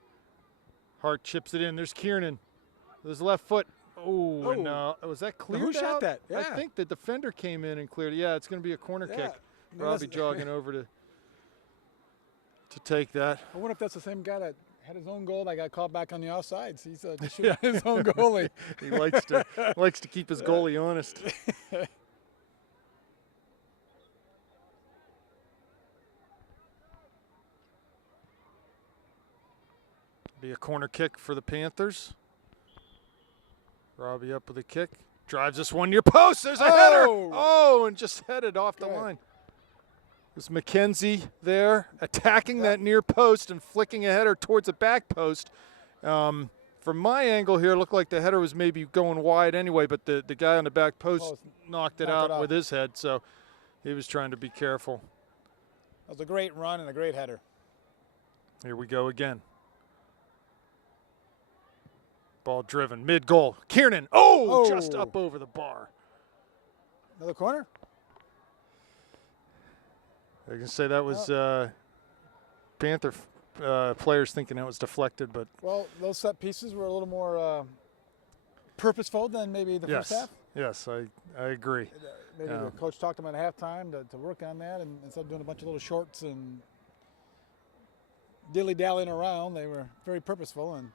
Hart chips it in. There's Kiernan with his left foot. Oh, and was that cleared who shot out? that? Yeah. I think the defender came in and cleared it. Yeah, it's going to be a corner kick. Robbie jogging over to take that. I wonder if that's the same guy that had his own goal that got called back on the offsides. He's just shooting his own goalie. He likes to keep his goalie honest. Be a corner kick for the Panthers. Robbie up with a kick. Drives this one near post. There's a header. Oh, and just headed off the line. There's McKenzie there attacking that near post and flicking a header towards the back post. From my angle here, it looked like the header was maybe going wide anyway, but the guy on the back post knocked it out with his head, so he was trying to be careful. That was a great run and a great header. Here we go again. Ball driven, mid-goal. Kiernan, just up over the bar. Another corner? I can say that was Panther players thinking it was deflected, but well, those set pieces were a little more purposeful than maybe the first half. Yes, I agree. Maybe the coach talked to them at halftime to work on that, and instead of doing a bunch of little shorts and dilly-dallying around, they were very purposeful. And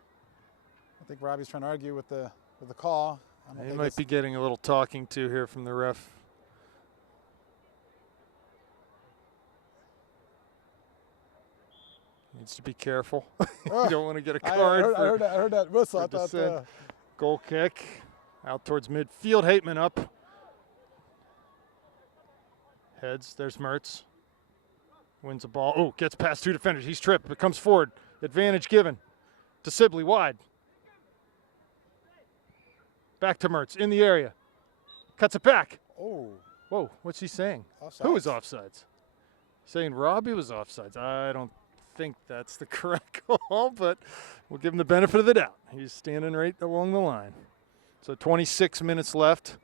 I think Robbie's trying to argue with the call. He might be getting a little talking to here from the ref. Needs to be careful. You don't want to get a card. I heard that whistle. I thought goal kick out towards midfield. Hateman up. Heads. There's Mertz. Wins the ball. Oh, gets past 2 defenders. He's tripped, but comes forward. Advantage given to Sibley wide. Back to Mertz in the area. Cuts it back. Oh. Whoa, what's he saying? Offsides. Who was offsides? Saying Robbie was offsides. I don't think that's the correct call, but we'll give him the benefit of the doubt. He's standing right along the line. So 26 minutes left.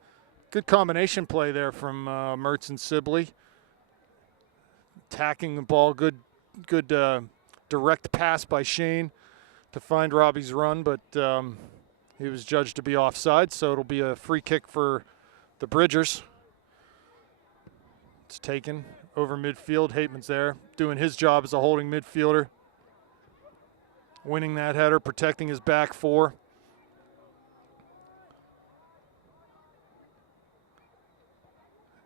Good combination play there from Mertz and Sibley. Attacking the ball, good direct pass by Shane to find Robbie's run, but he was judged to be offside, so it'll be a free kick for the Bridgers. It's taken over midfield. Hateman's there, doing his job as a holding midfielder. Winning that header, protecting his back four.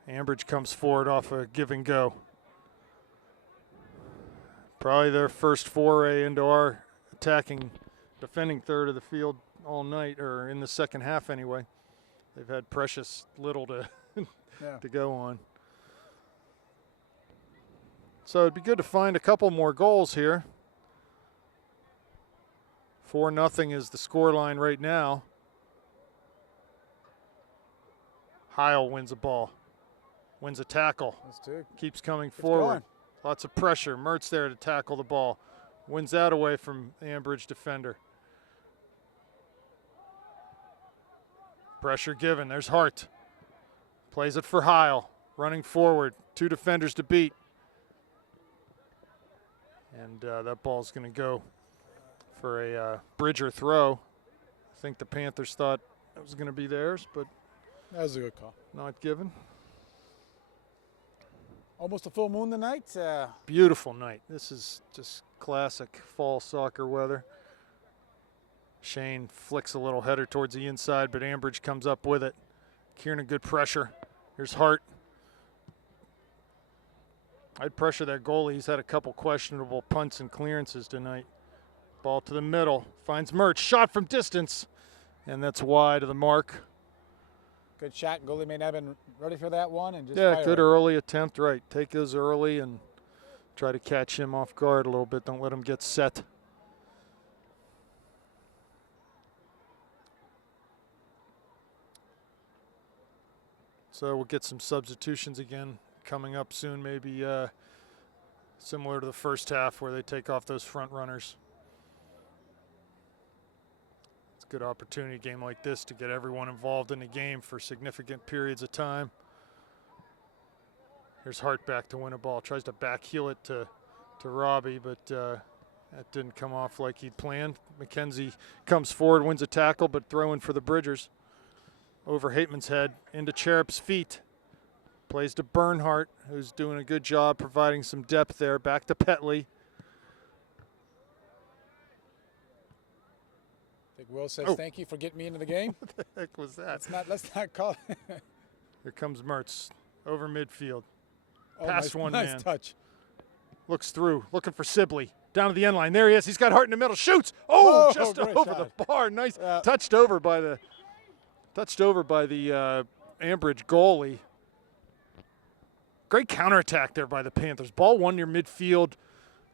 Ambridge comes forward off a give and go. Probably their first foray into our attacking, defending third of the field all night, or in the second half anyway. They've had precious little to to go on. So it'd be good to find a couple more goals here. 4-0 is the scoreline right now. Heil wins a ball, wins a tackle, keeps coming forward. Lots of pressure. Mertz there to tackle the ball. Wins that away from the Ambridge defender. Pressure given. There's Hart. Plays it for Heil. Running forward. 2 defenders to beat. And that ball's going to go for a Bridger throw. I think the Panthers thought it was going to be theirs, but that was a good call. Not given. Almost a full moon tonight. Beautiful night. This is just classic fall soccer weather. Shane flicks a little header towards the inside, but Ambridge comes up with it. Kieran, good pressure. Here's Hart. I'd pressure that goalie. He's had a couple questionable punts and clearances tonight. Ball to the middle. Finds Mertz. Shot from distance. And that's wide of the mark. Good shot. Goalie may not have been ready for that one. And just yeah, good early attempt. Right. Take those early and try to catch him off guard a little bit. Don't let him get set. So we'll get some substitutions again coming up soon, maybe similar to the first half where they take off those front runners. It's a good opportunity, a game like this, to get everyone involved in the game for significant periods of time. Here's Hart back to win a ball. Tries to back heel it to Robbie, but that didn't come off like he'd planned. McKenzie comes forward, wins a tackle, but throwing for the Bridgers. Over Hateman's head, into Cherup's feet. Plays to Bernhardt, who's doing a good job providing some depth there. Back to Petley. I think Will says, thank you for getting me into the game. What the heck was that? Let's not call it. Here comes Mertz, over midfield. Oh, Past one man. Nice touch. Looks through, looking for Sibley. Down to the end line. There he is. He's got Hart in the middle. Shoots. Oh, just over shot. the bar. Nice. Touched over by the Ambridge goalie. Great counterattack there by the Panthers. Ball one near midfield.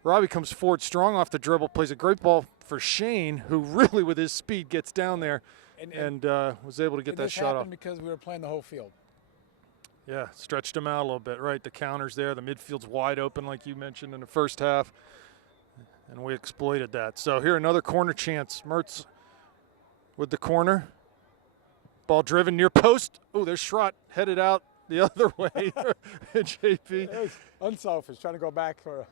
Robbie comes forward strong off the dribble, plays a great ball for Shane, who really with his speed gets down there and was able to get that shot off. Because we were playing the whole field. Yeah, stretched him out a little bit, right? The counters there. The midfield's wide open like you mentioned in the first half, and we exploited that. So here another corner chance. Mertz with the corner. Ball driven near post. Oh, there's Schrott headed out the other way. JP. Unselfish, trying to go back for.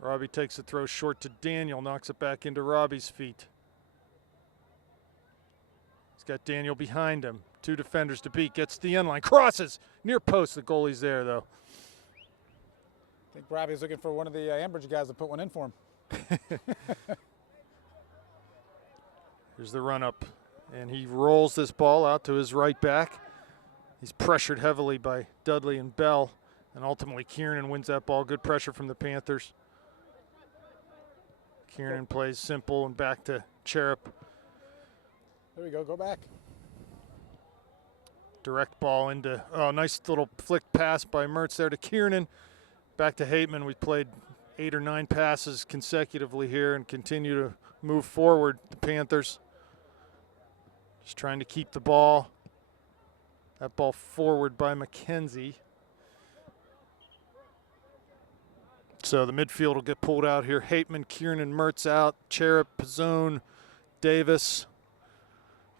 Robbie takes the throw short to Daniel, knocks it back into Robbie's feet. He's got Daniel behind him. 2 defenders to beat. Gets the end line. Crosses near post. The goalie's there, though. I think Robbie's looking for one of the Ambridge guys to put one in for him. Here's the run up. And he rolls this ball out to his right back. He's pressured heavily by Dudley and Bell. And ultimately Kieran wins that ball. Good pressure from the Panthers. Kieran plays simple and back to Cherub. There we go. Go back. Direct ball into, nice little flick pass by Mertz there to Kieran. Back to Hateman. We played 8 or 9 passes consecutively here and continue to move forward, the Panthers. Just trying to keep the ball. That ball forward by McKenzie. So the midfield will get pulled out here. Hateman, Kieran, Mertz out. Cherub, Pizzone, Davis.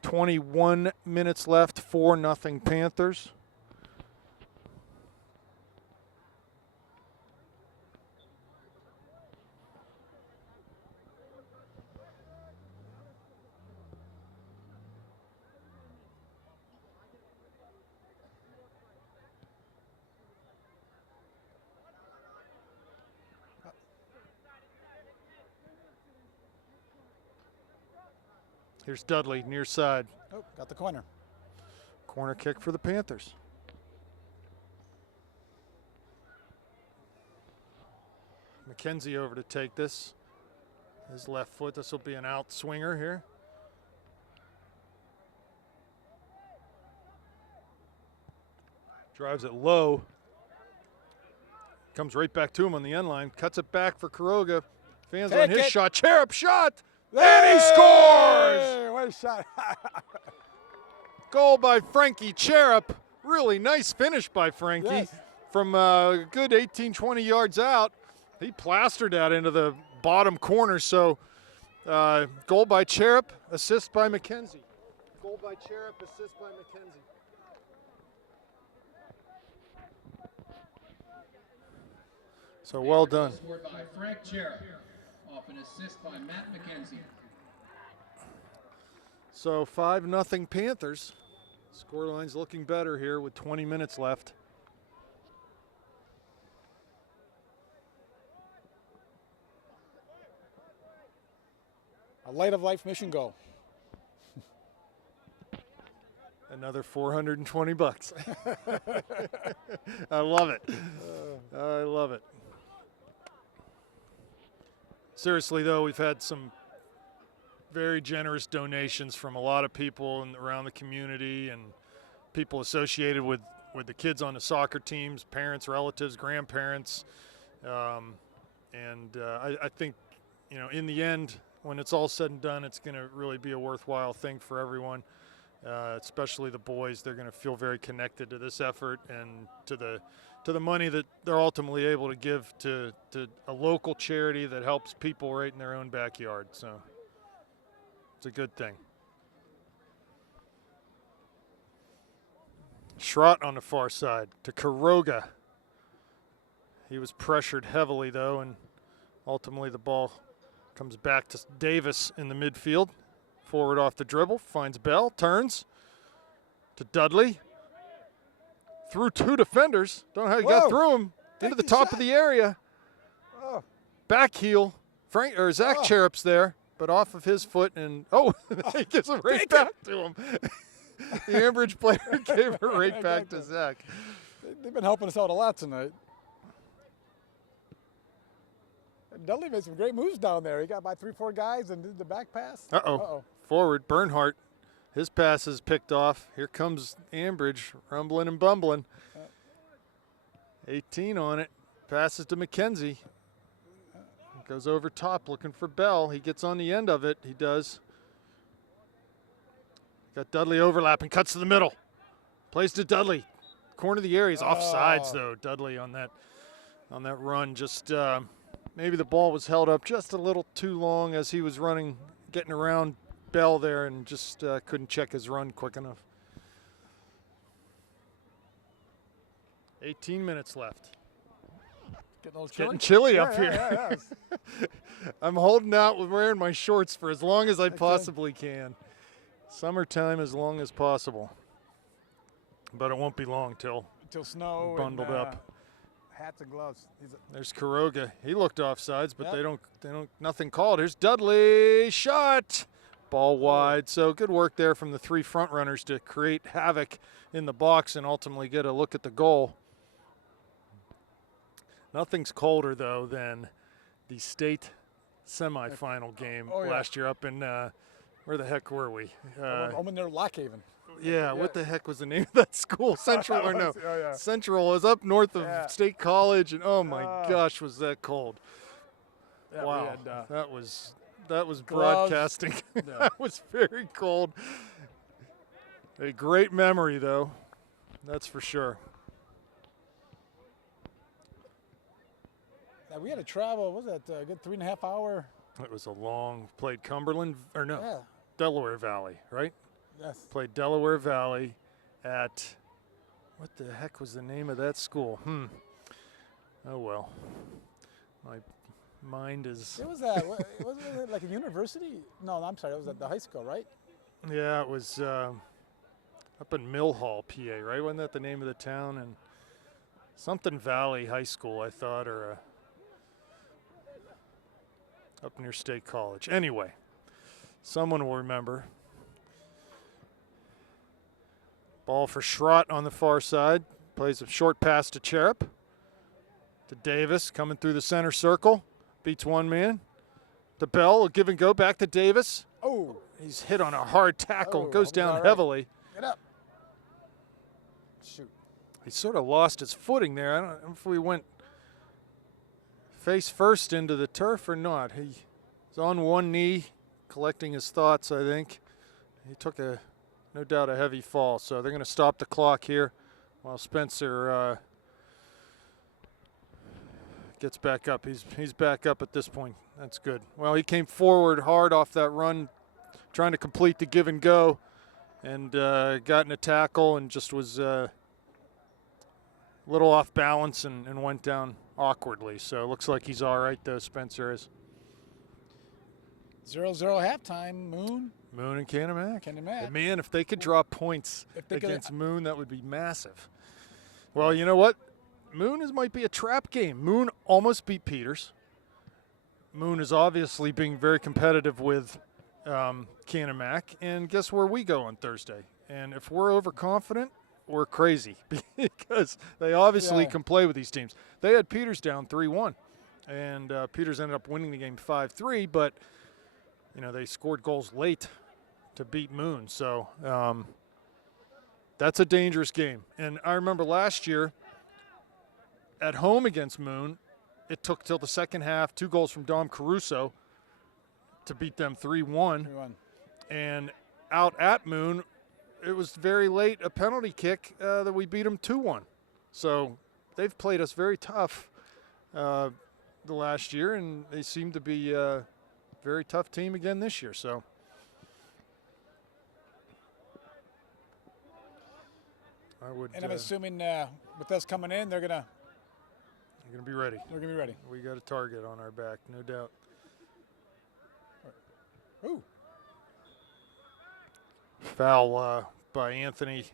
21 minutes left, 4-0 Panthers. Here's Dudley, near side. Oh, got the corner. Corner kick for the Panthers. McKenzie over to take this. His left foot, this will be an out swinger here. Drives it low. Comes right back to him on the end line. Cuts it back for Kuroga. Fans on his shot. Cherub shot! And he scores! What a shot. Goal by Frankie Cherub. Really nice finish by Frankie. Yes. From a good 18, 20 yards out. He plastered that into the bottom corner. So goal by Cherub, assist by McKenzie. Goal by Cherub, assist by McKenzie. So well done. Scored by Frank Cherub, off an assist by Matt McKenzie. So 5-0 Panthers. Scoreline's looking better here with 20 minutes left. A light of life mission goal. Another $420. I love it. I love it. Seriously, though, we've had some very generous donations from a lot of people around the community and people associated with the kids on the soccer teams, parents, relatives, grandparents. I think, you know, in the end, when it's all said and done, it's going to really be a worthwhile thing for everyone, especially the boys. They're going to feel very connected to this effort and to the money that they're ultimately able to give to a local charity that helps people right in their own backyard. So it's a good thing. Schrott on the far side to Kuroga. He was pressured heavily, though, and ultimately the ball comes back to Davis in the midfield. Forward off the dribble, finds Bell, turns to Dudley. Through two defenders. Don't know how he got through him. Into the top of the area. Oh. Back heel. Zach Cherub's there, but off of his foot, and he gives it right back to him. The Ambridge player gave it right back to Zach. They've been helping us out a lot tonight. Dudley made some great moves down there. He got by 3-4 guys and did the back pass. Forward, Bernhardt. His pass is picked off. Here comes Ambridge, rumbling and bumbling. 18 on it. Passes to McKenzie. Goes over top looking for Bell. He gets on the end of it. He does. Got Dudley overlapping. Cuts to the middle. Plays to Dudley. Corner of the area. He's offsides, though. Dudley on that run. Just maybe the ball was held up just a little too long as he was running, getting around Bell there, and just couldn't check his run quick enough. 18 minutes left. Getting chilly up here. Yeah. I'm holding out with wearing my shorts for as long as I possibly can. Summertime as long as possible. But it won't be long till snow bundled and, up. Hats and gloves. There's Kuroga. He looked offsides, but they don't nothing called. Here's Dudley. Shot. Ball wide. So good work there from the three front runners to create havoc in the box and ultimately get a look at the goal. Nothing's colder, though, than the state semifinal game last year up in, where the heck were we? I'm in their Lockhaven. Yeah, what the heck was the name of that school? Central or no? Central was up north of State College, and oh my gosh, was that cold. Yeah, wow, had, that was broadcasting. That was very cold. A great memory, though, that's for sure. We had to travel, what was that, a good 3.5 hour? It was a long, played Cumberland, Delaware Valley, right? Yes. Played Delaware Valley at, what the heck was the name of that school? Oh well. My mind is. It was wasn't it like a university? No, I'm sorry. It was at the high school, right? Yeah, it was up in Mill Hall, PA, right? Wasn't that the name of the town? And something Valley High School, I thought, or up near State College. Anyway, someone will remember. Ball for Schrott on the far side. Plays a short pass to Cherub. To Davis, coming through the center circle. Beats one man. To Bell, a give and go back to Davis. Oh. He's hit on a hard tackle, Oh, goes he's down all right. heavily. Get up. Shoot. He sort of lost his footing there. I don't know if we went face first into the turf or not. He was on one knee, collecting his thoughts, I think. He took no doubt, a heavy fall. So they're going to stop the clock here while Spencer gets back up. He's back up at this point. That's good. Well, he came forward hard off that run, trying to complete the give and go, and got in a tackle and just was a little off balance and went down awkwardly. So it looks like he's all right, though, Spencer is. 0-0 halftime. Moon. Moon and Canamac. Canamac. And man, if they could drop points If they could- against Moon, that would be massive. Well, you know what? Moon might be a trap game. Moon almost beat Peters. Moon is obviously being very competitive with Canamac. And guess where we go on Thursday? And if we're overconfident, we're crazy because they obviously can play with these teams. They had Peters down 3-1, and Peters ended up winning the game 5-3, but they scored goals late to beat Moon. So that's a dangerous game. And I remember last year at home against Moon, it took till the second half, 2 goals from Dom Caruso to beat them 3-1. 3-1. And out at Moon, it was very late, a penalty kick that we beat them 2-1. So they've played us very tough the last year, and they seem to be a very tough team again this year. So I would. And I'm assuming with us coming in, they're gonna be ready. We're gonna be ready. We got a target on our back, no doubt. Ooh. Foul by Anthony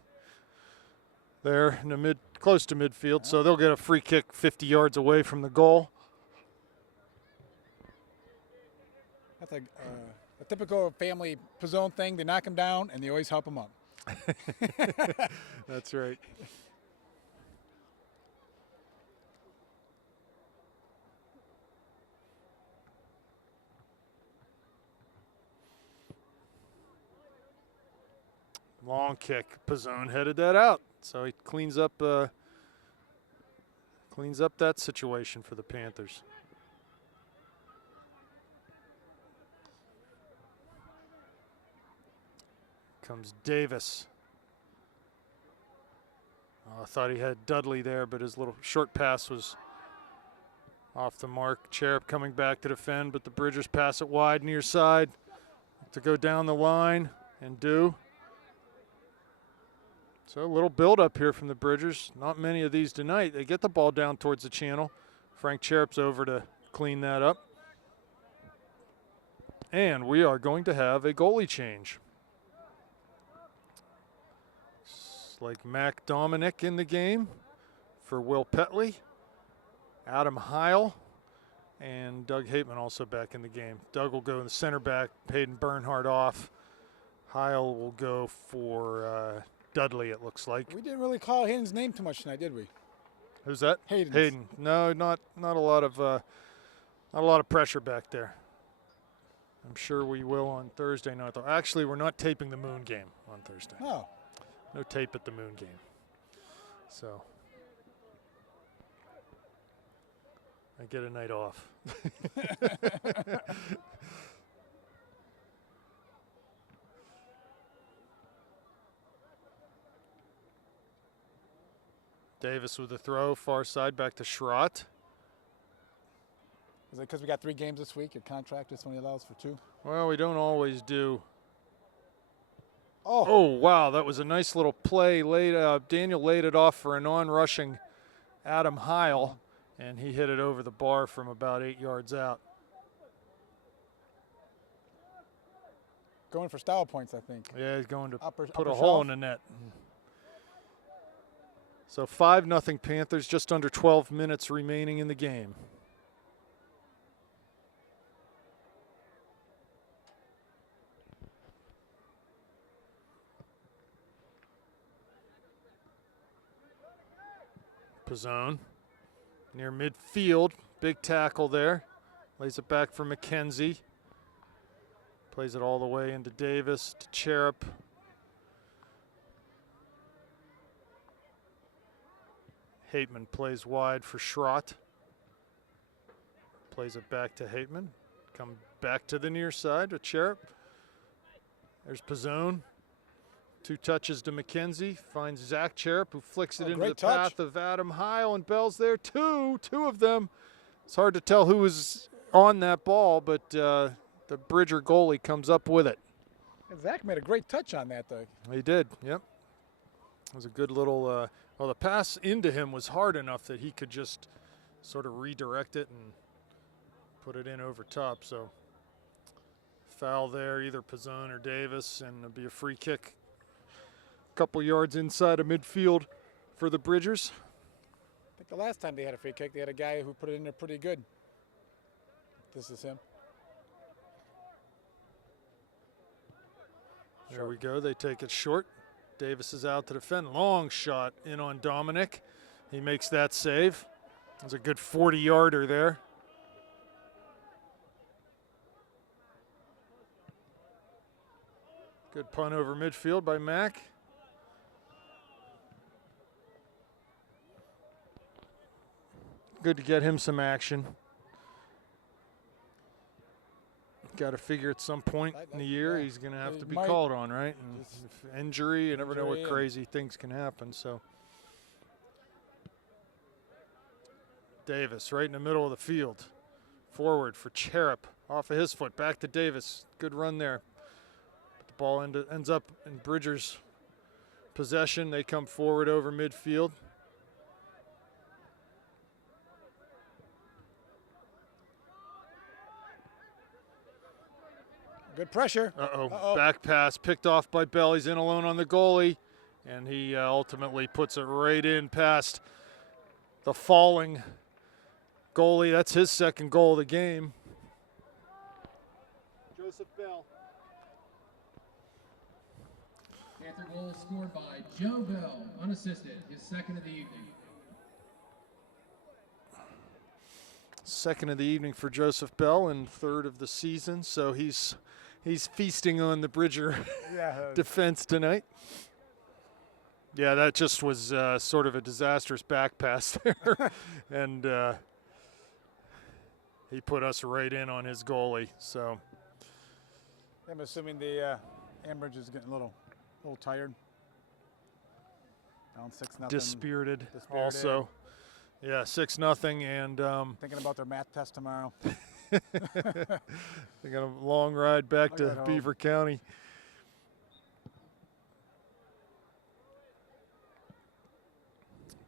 there in the close to midfield. So they'll get a free kick 50 yards away from the goal. That's a typical family Pizzone thing. They knock them down, and they always help them up. That's right. Long kick. Pizzone headed that out. So he cleans up that situation for the Panthers. Comes Davis. I thought he had Dudley there, but his little short pass was off the mark. Cherub coming back to defend, but the Bridgers pass it wide near side to go down the line and do. So a little build up here from the Bridgers. Not many of these tonight. They get the ball down towards the channel. Frank Cherub's over to clean that up. And we are going to have a goalie change. It's like Mac Dominic in the game for Will Petley. Adam Heil and Doug Hateman also back in the game. Doug will go in the center back, Hayden Bernhardt off. Heil will go for Dudley, it looks like. We didn't really call Hayden's name too much tonight, did we? Who's that? Hayden's. Hayden. No, not a lot of pressure back there. I'm sure we will on Thursday night. Though. Actually, we're not taping the Moon game on Thursday. Oh. No tape at the Moon game. So I get a night off. Davis with a throw, far side back to Schrott. Is it because we got 3 games this week? Your contract just only allows for 2? Well, we don't always do Oh, wow, that was a nice little play. Daniel laid it off for a non-rushing Adam Heil, and he hit it over the bar from about 8 yards out. Going for style points, I think. Yeah, he's going to put upper a hole shelf. in the net. So 5-0 Panthers, just under 12 minutes remaining in the game. Pizzone near midfield, big tackle there. Lays it back for McKenzie. Plays it all the way into Davis to Cherub. Hateman plays wide for Schrott. Plays it back to Hateman. Come back to the near side with Cherub. There's Pizzone. 2 touches to McKenzie. Finds Zach Cherub, who flicks it into the path of Adam Heil, and Bell's there. Two of them. It's hard to tell who was on that ball, but the Bridger goalie comes up with it. Zach made a great touch on that, though. He did, yep. It was a good little, well, the pass into him was hard enough that he could just sort of redirect it and put it in over top. So foul there, either Pizzone or Davis, and it'll be a free kick. A couple yards inside of midfield for the Bridgers. I think the last time they had a free kick, they had a guy who put it in there pretty good. This is him. There we go. They take it short. Davis is out to defend. Long shot in on Dominic. He makes that save. It was a good 40-yarder there. Good punt over midfield by Mack. Good to get him some action. Got to figure at some point in the year he's going to have to be called on, right? And if injury, you never know what crazy things can happen. So Davis right in the middle of the field. Forward for Cherub. Off of his foot. Back to Davis. Good run there. But the ball ends up in Bridger's possession. They come forward over midfield. Good pressure. Back pass picked off by Bell. He's in alone on the goalie, and he ultimately puts it right in past the falling goalie. That's his second goal of the game. Joseph Bell. Panther goal scored by Joe Bell, unassisted, his second of the evening. Second of the evening for Joseph Bell and third of the season, so he's feasting on the Bridger defense tonight. Yeah, that just was sort of a disastrous back pass there. And he put us right in on his goalie. So I'm assuming the Ambridge is getting a little tired. Down 6-0. Dispirited also. Yeah, 6-0, and thinking about their math test tomorrow. They got a long ride back to Beaver County.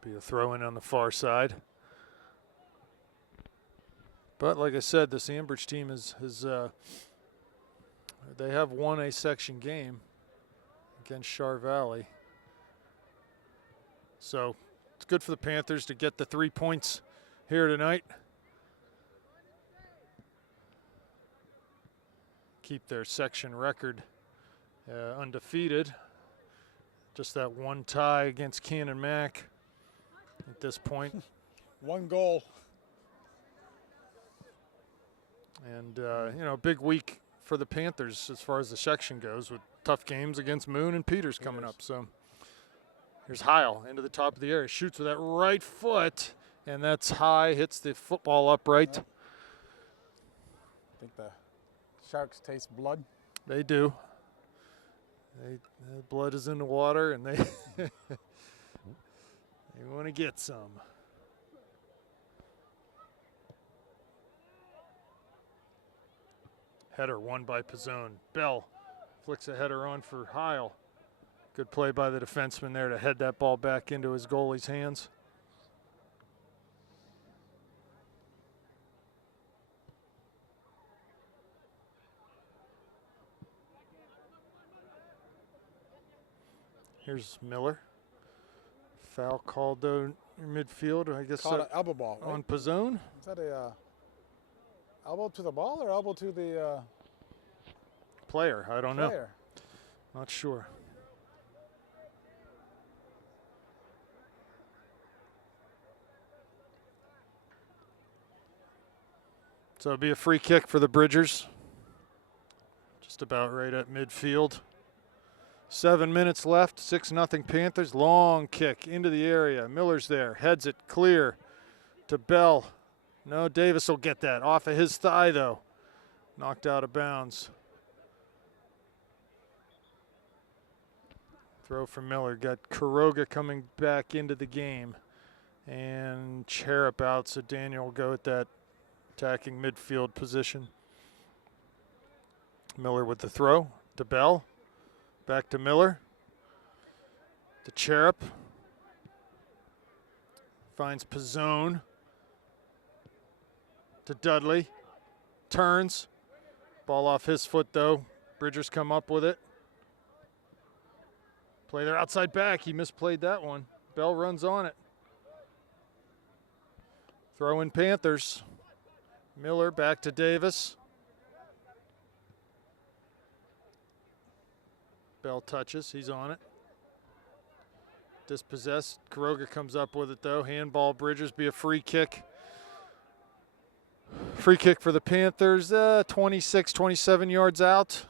Be a throw-in on the far side. But like I said, this Ambridge team is they have won a section game against Char Valley. So it's good for the Panthers to get the 3 points here tonight. Keep their section record undefeated. Just that one tie against Cannon Mac at this point. One goal. And, you know, big week for the Panthers as far as the section goes, with tough games against Moon and Peters coming up. So here's Heil into the top of the area. Shoots with that right foot, and that's high, hits the football upright. I think the Sharks taste blood. They do. The blood is in the water, and they they want to get some. Header won by Pizzone. Bell flicks a header on for Heil. Good play by the defenseman there to head that ball back into his goalie's hands. Here's Miller. Foul called though in midfield. I guess Caught an elbow ball, right? on Pizzone. Is that a elbow to the ball or elbow to the Player, I don't know. player? Not sure. So it'll be a free kick for the Bridgers. Just about right at midfield. 7 minutes left, 6-0 Panthers. Long kick into the area. Miller's there, heads it clear to Bell. No, Davis will get that. Off of his thigh, though. Knocked out of bounds. Throw from Miller. Got Kuroga coming back into the game. And Cherub out, so Daniel will go at that attacking midfield position. Miller with the throw to Bell. Back to Miller. To Cherub. Finds Pizzone. To Dudley. Turns. Ball off his foot, though. Bridgers come up with it. Play their outside back. He misplayed that one. Bell runs on it. Throw in Panthers. Miller back to Davis. Bell touches. He's on it. Dispossessed. Kuroga comes up with it, though. Handball. Bridgers. Be a free kick. Free kick for the Panthers. 26, 27 yards out.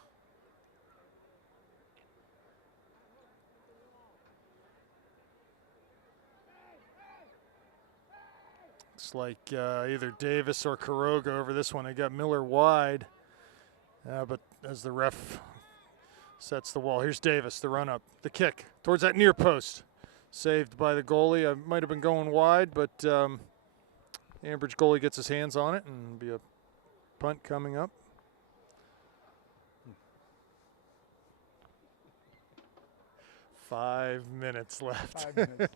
Looks like either Davis or Kuroga over this one. They got Miller wide. But as the ref sets the wall, here's Davis, the run up. The kick towards that near post. Saved by the goalie. Might have been going wide, but Ambridge goalie gets his hands on it and be a punt coming up. Five minutes left. 5 minutes.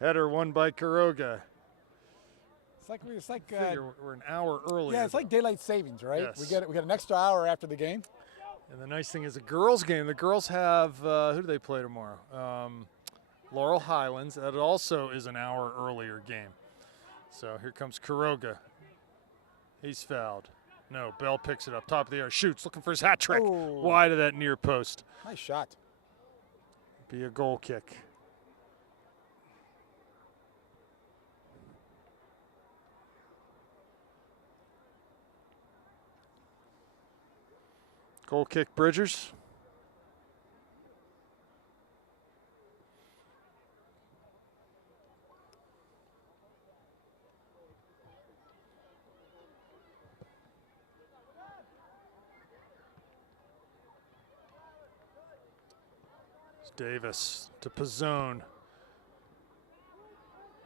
Header won by Kuroga. It's like Figure we're an hour earlier. yeah, it's like daylight savings, right? Yes. We get an extra hour after the game. And the nice thing is a girls' game. The girls have who do they play tomorrow? Laurel Highlands. That also is an hour earlier game. So here comes Kuroga. He's fouled. No, Bell picks it up. Top of the air. Shoots. Looking for his hat trick. Oh. Wide of that near post. Nice shot. Be a goal kick. Goal kick, Bridgers. It's Davis to Pizzone.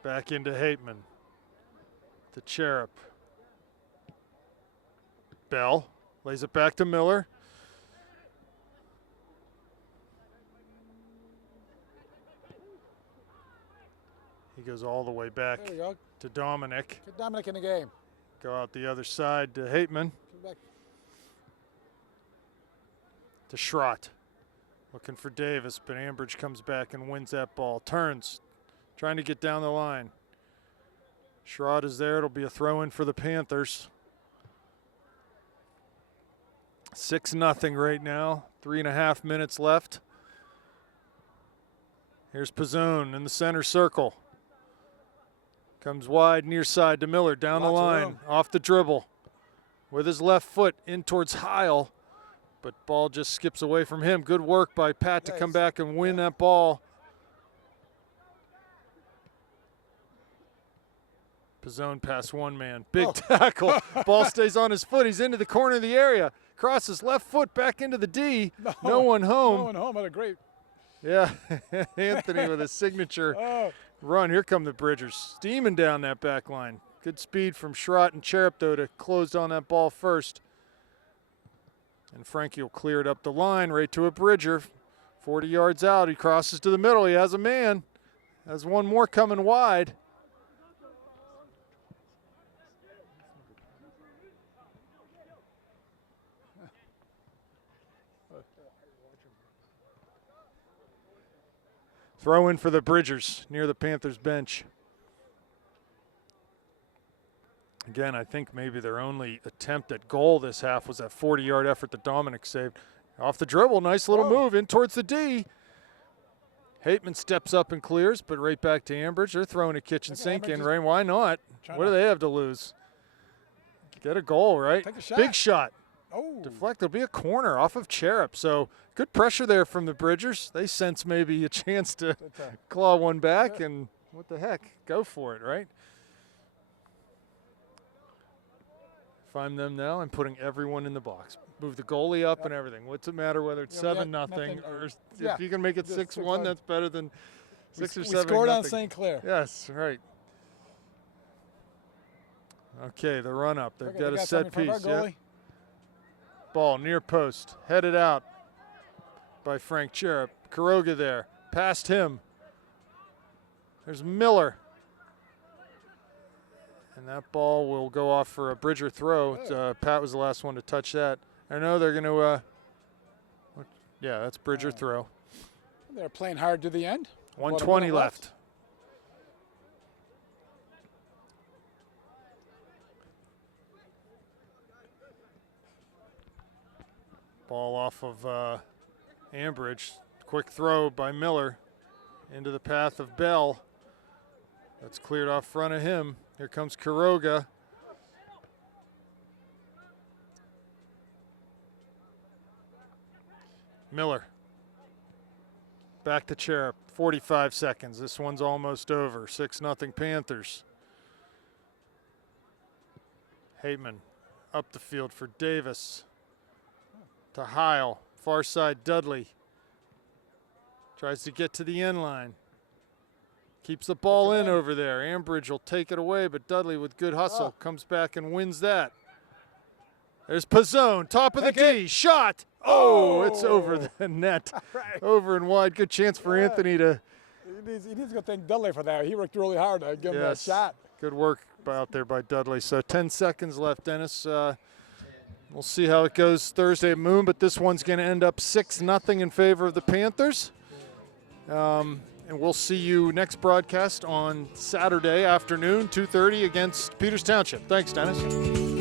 Back into Hateman. To Cherub. Bell lays it back to Miller. He goes all the way back There we go. to Dominic. Get Dominic in the game. Go out the other side to Hateman. Get back. To Schrott. Looking for Davis, but Ambridge comes back and wins that ball. Turns, trying to get down the line. Schrott is there. It'll be a throw-in for the Panthers. 6-0 right now. 3.5 minutes left. Here's Pizzone in the center circle. Comes wide, near side to Miller, down the Lots of line, room. off the dribble. With his left foot in towards Heil, but ball just skips away from him. Good work by Pat to come back and win that ball. Pizzone past one man. Big tackle. Ball stays on his foot. He's into the corner of the area. Crosses left foot back into the D. No one home. No one home. What a great. Yeah, Anthony with a signature run. Here come the Bridgers, steaming down that back line. Good speed from Schrott and Cherub, though, to close on that ball first. And Frankie will clear it up the line, right to a Bridger. 40 yards out. He crosses to the middle. He has a man. Has one more coming wide. Throw in for the Bridgers near the Panthers bench. Again, I think maybe their only attempt at goal this half was that 40-yard effort that Dominic saved. Off the dribble, nice little move in towards the D. Hateman steps up and clears, but right back to Ambridge. They're throwing a kitchen sink in, right? Why not? What do they have to lose? Get a goal, right? Take a shot. Big shot. Oh. Deflect. There'll be a corner off of Cherub. So good pressure there from the Bridgers. They sense maybe a chance to claw one back, and what the heck? Go for it, right? If I'm them now, I'm putting everyone in the box. Move the goalie up and everything. What's it matter whether it's 7-0 or if you can make it 6-1, that's better than 6 or 7. We scored on St. Clair. Yes, right. Okay, the run up. They've got a set piece. Yeah. Ball near post, headed out by Frank Cherub. Quiroga there, past him. There's Miller. And that ball will go off for a Bridger throw. Pat was the last one to touch that. I know they're going to, yeah, that's Bridger throw. They're playing hard to the end. 1:20 left. Ball off of Ambridge. Quick throw by Miller into the path of Bell. That's cleared off front of him. Here comes Quiroga. Miller. Back to Cherub. 45 seconds. This one's almost over. 6-0 Panthers. Hateman up the field for Davis. To Heil. Far side Dudley. Tries to get to the end line. Keeps the ball in over there. Ambridge will take it away, but Dudley with good hustle comes back and wins that. There's Pizzone, top of the D, shot. Oh, it's over the net. Over and wide. Good chance for Anthony to. He needs to thank Dudley for that. He worked really hard to give him that shot. Good work out there by Dudley. So 10 seconds left, Dennis. We'll see how it goes Thursday at Moon, but this one's going to end up 6-0 in favor of the Panthers. And we'll see you next broadcast on Saturday afternoon, 2:30 against Peters Township. Thanks, Dennis.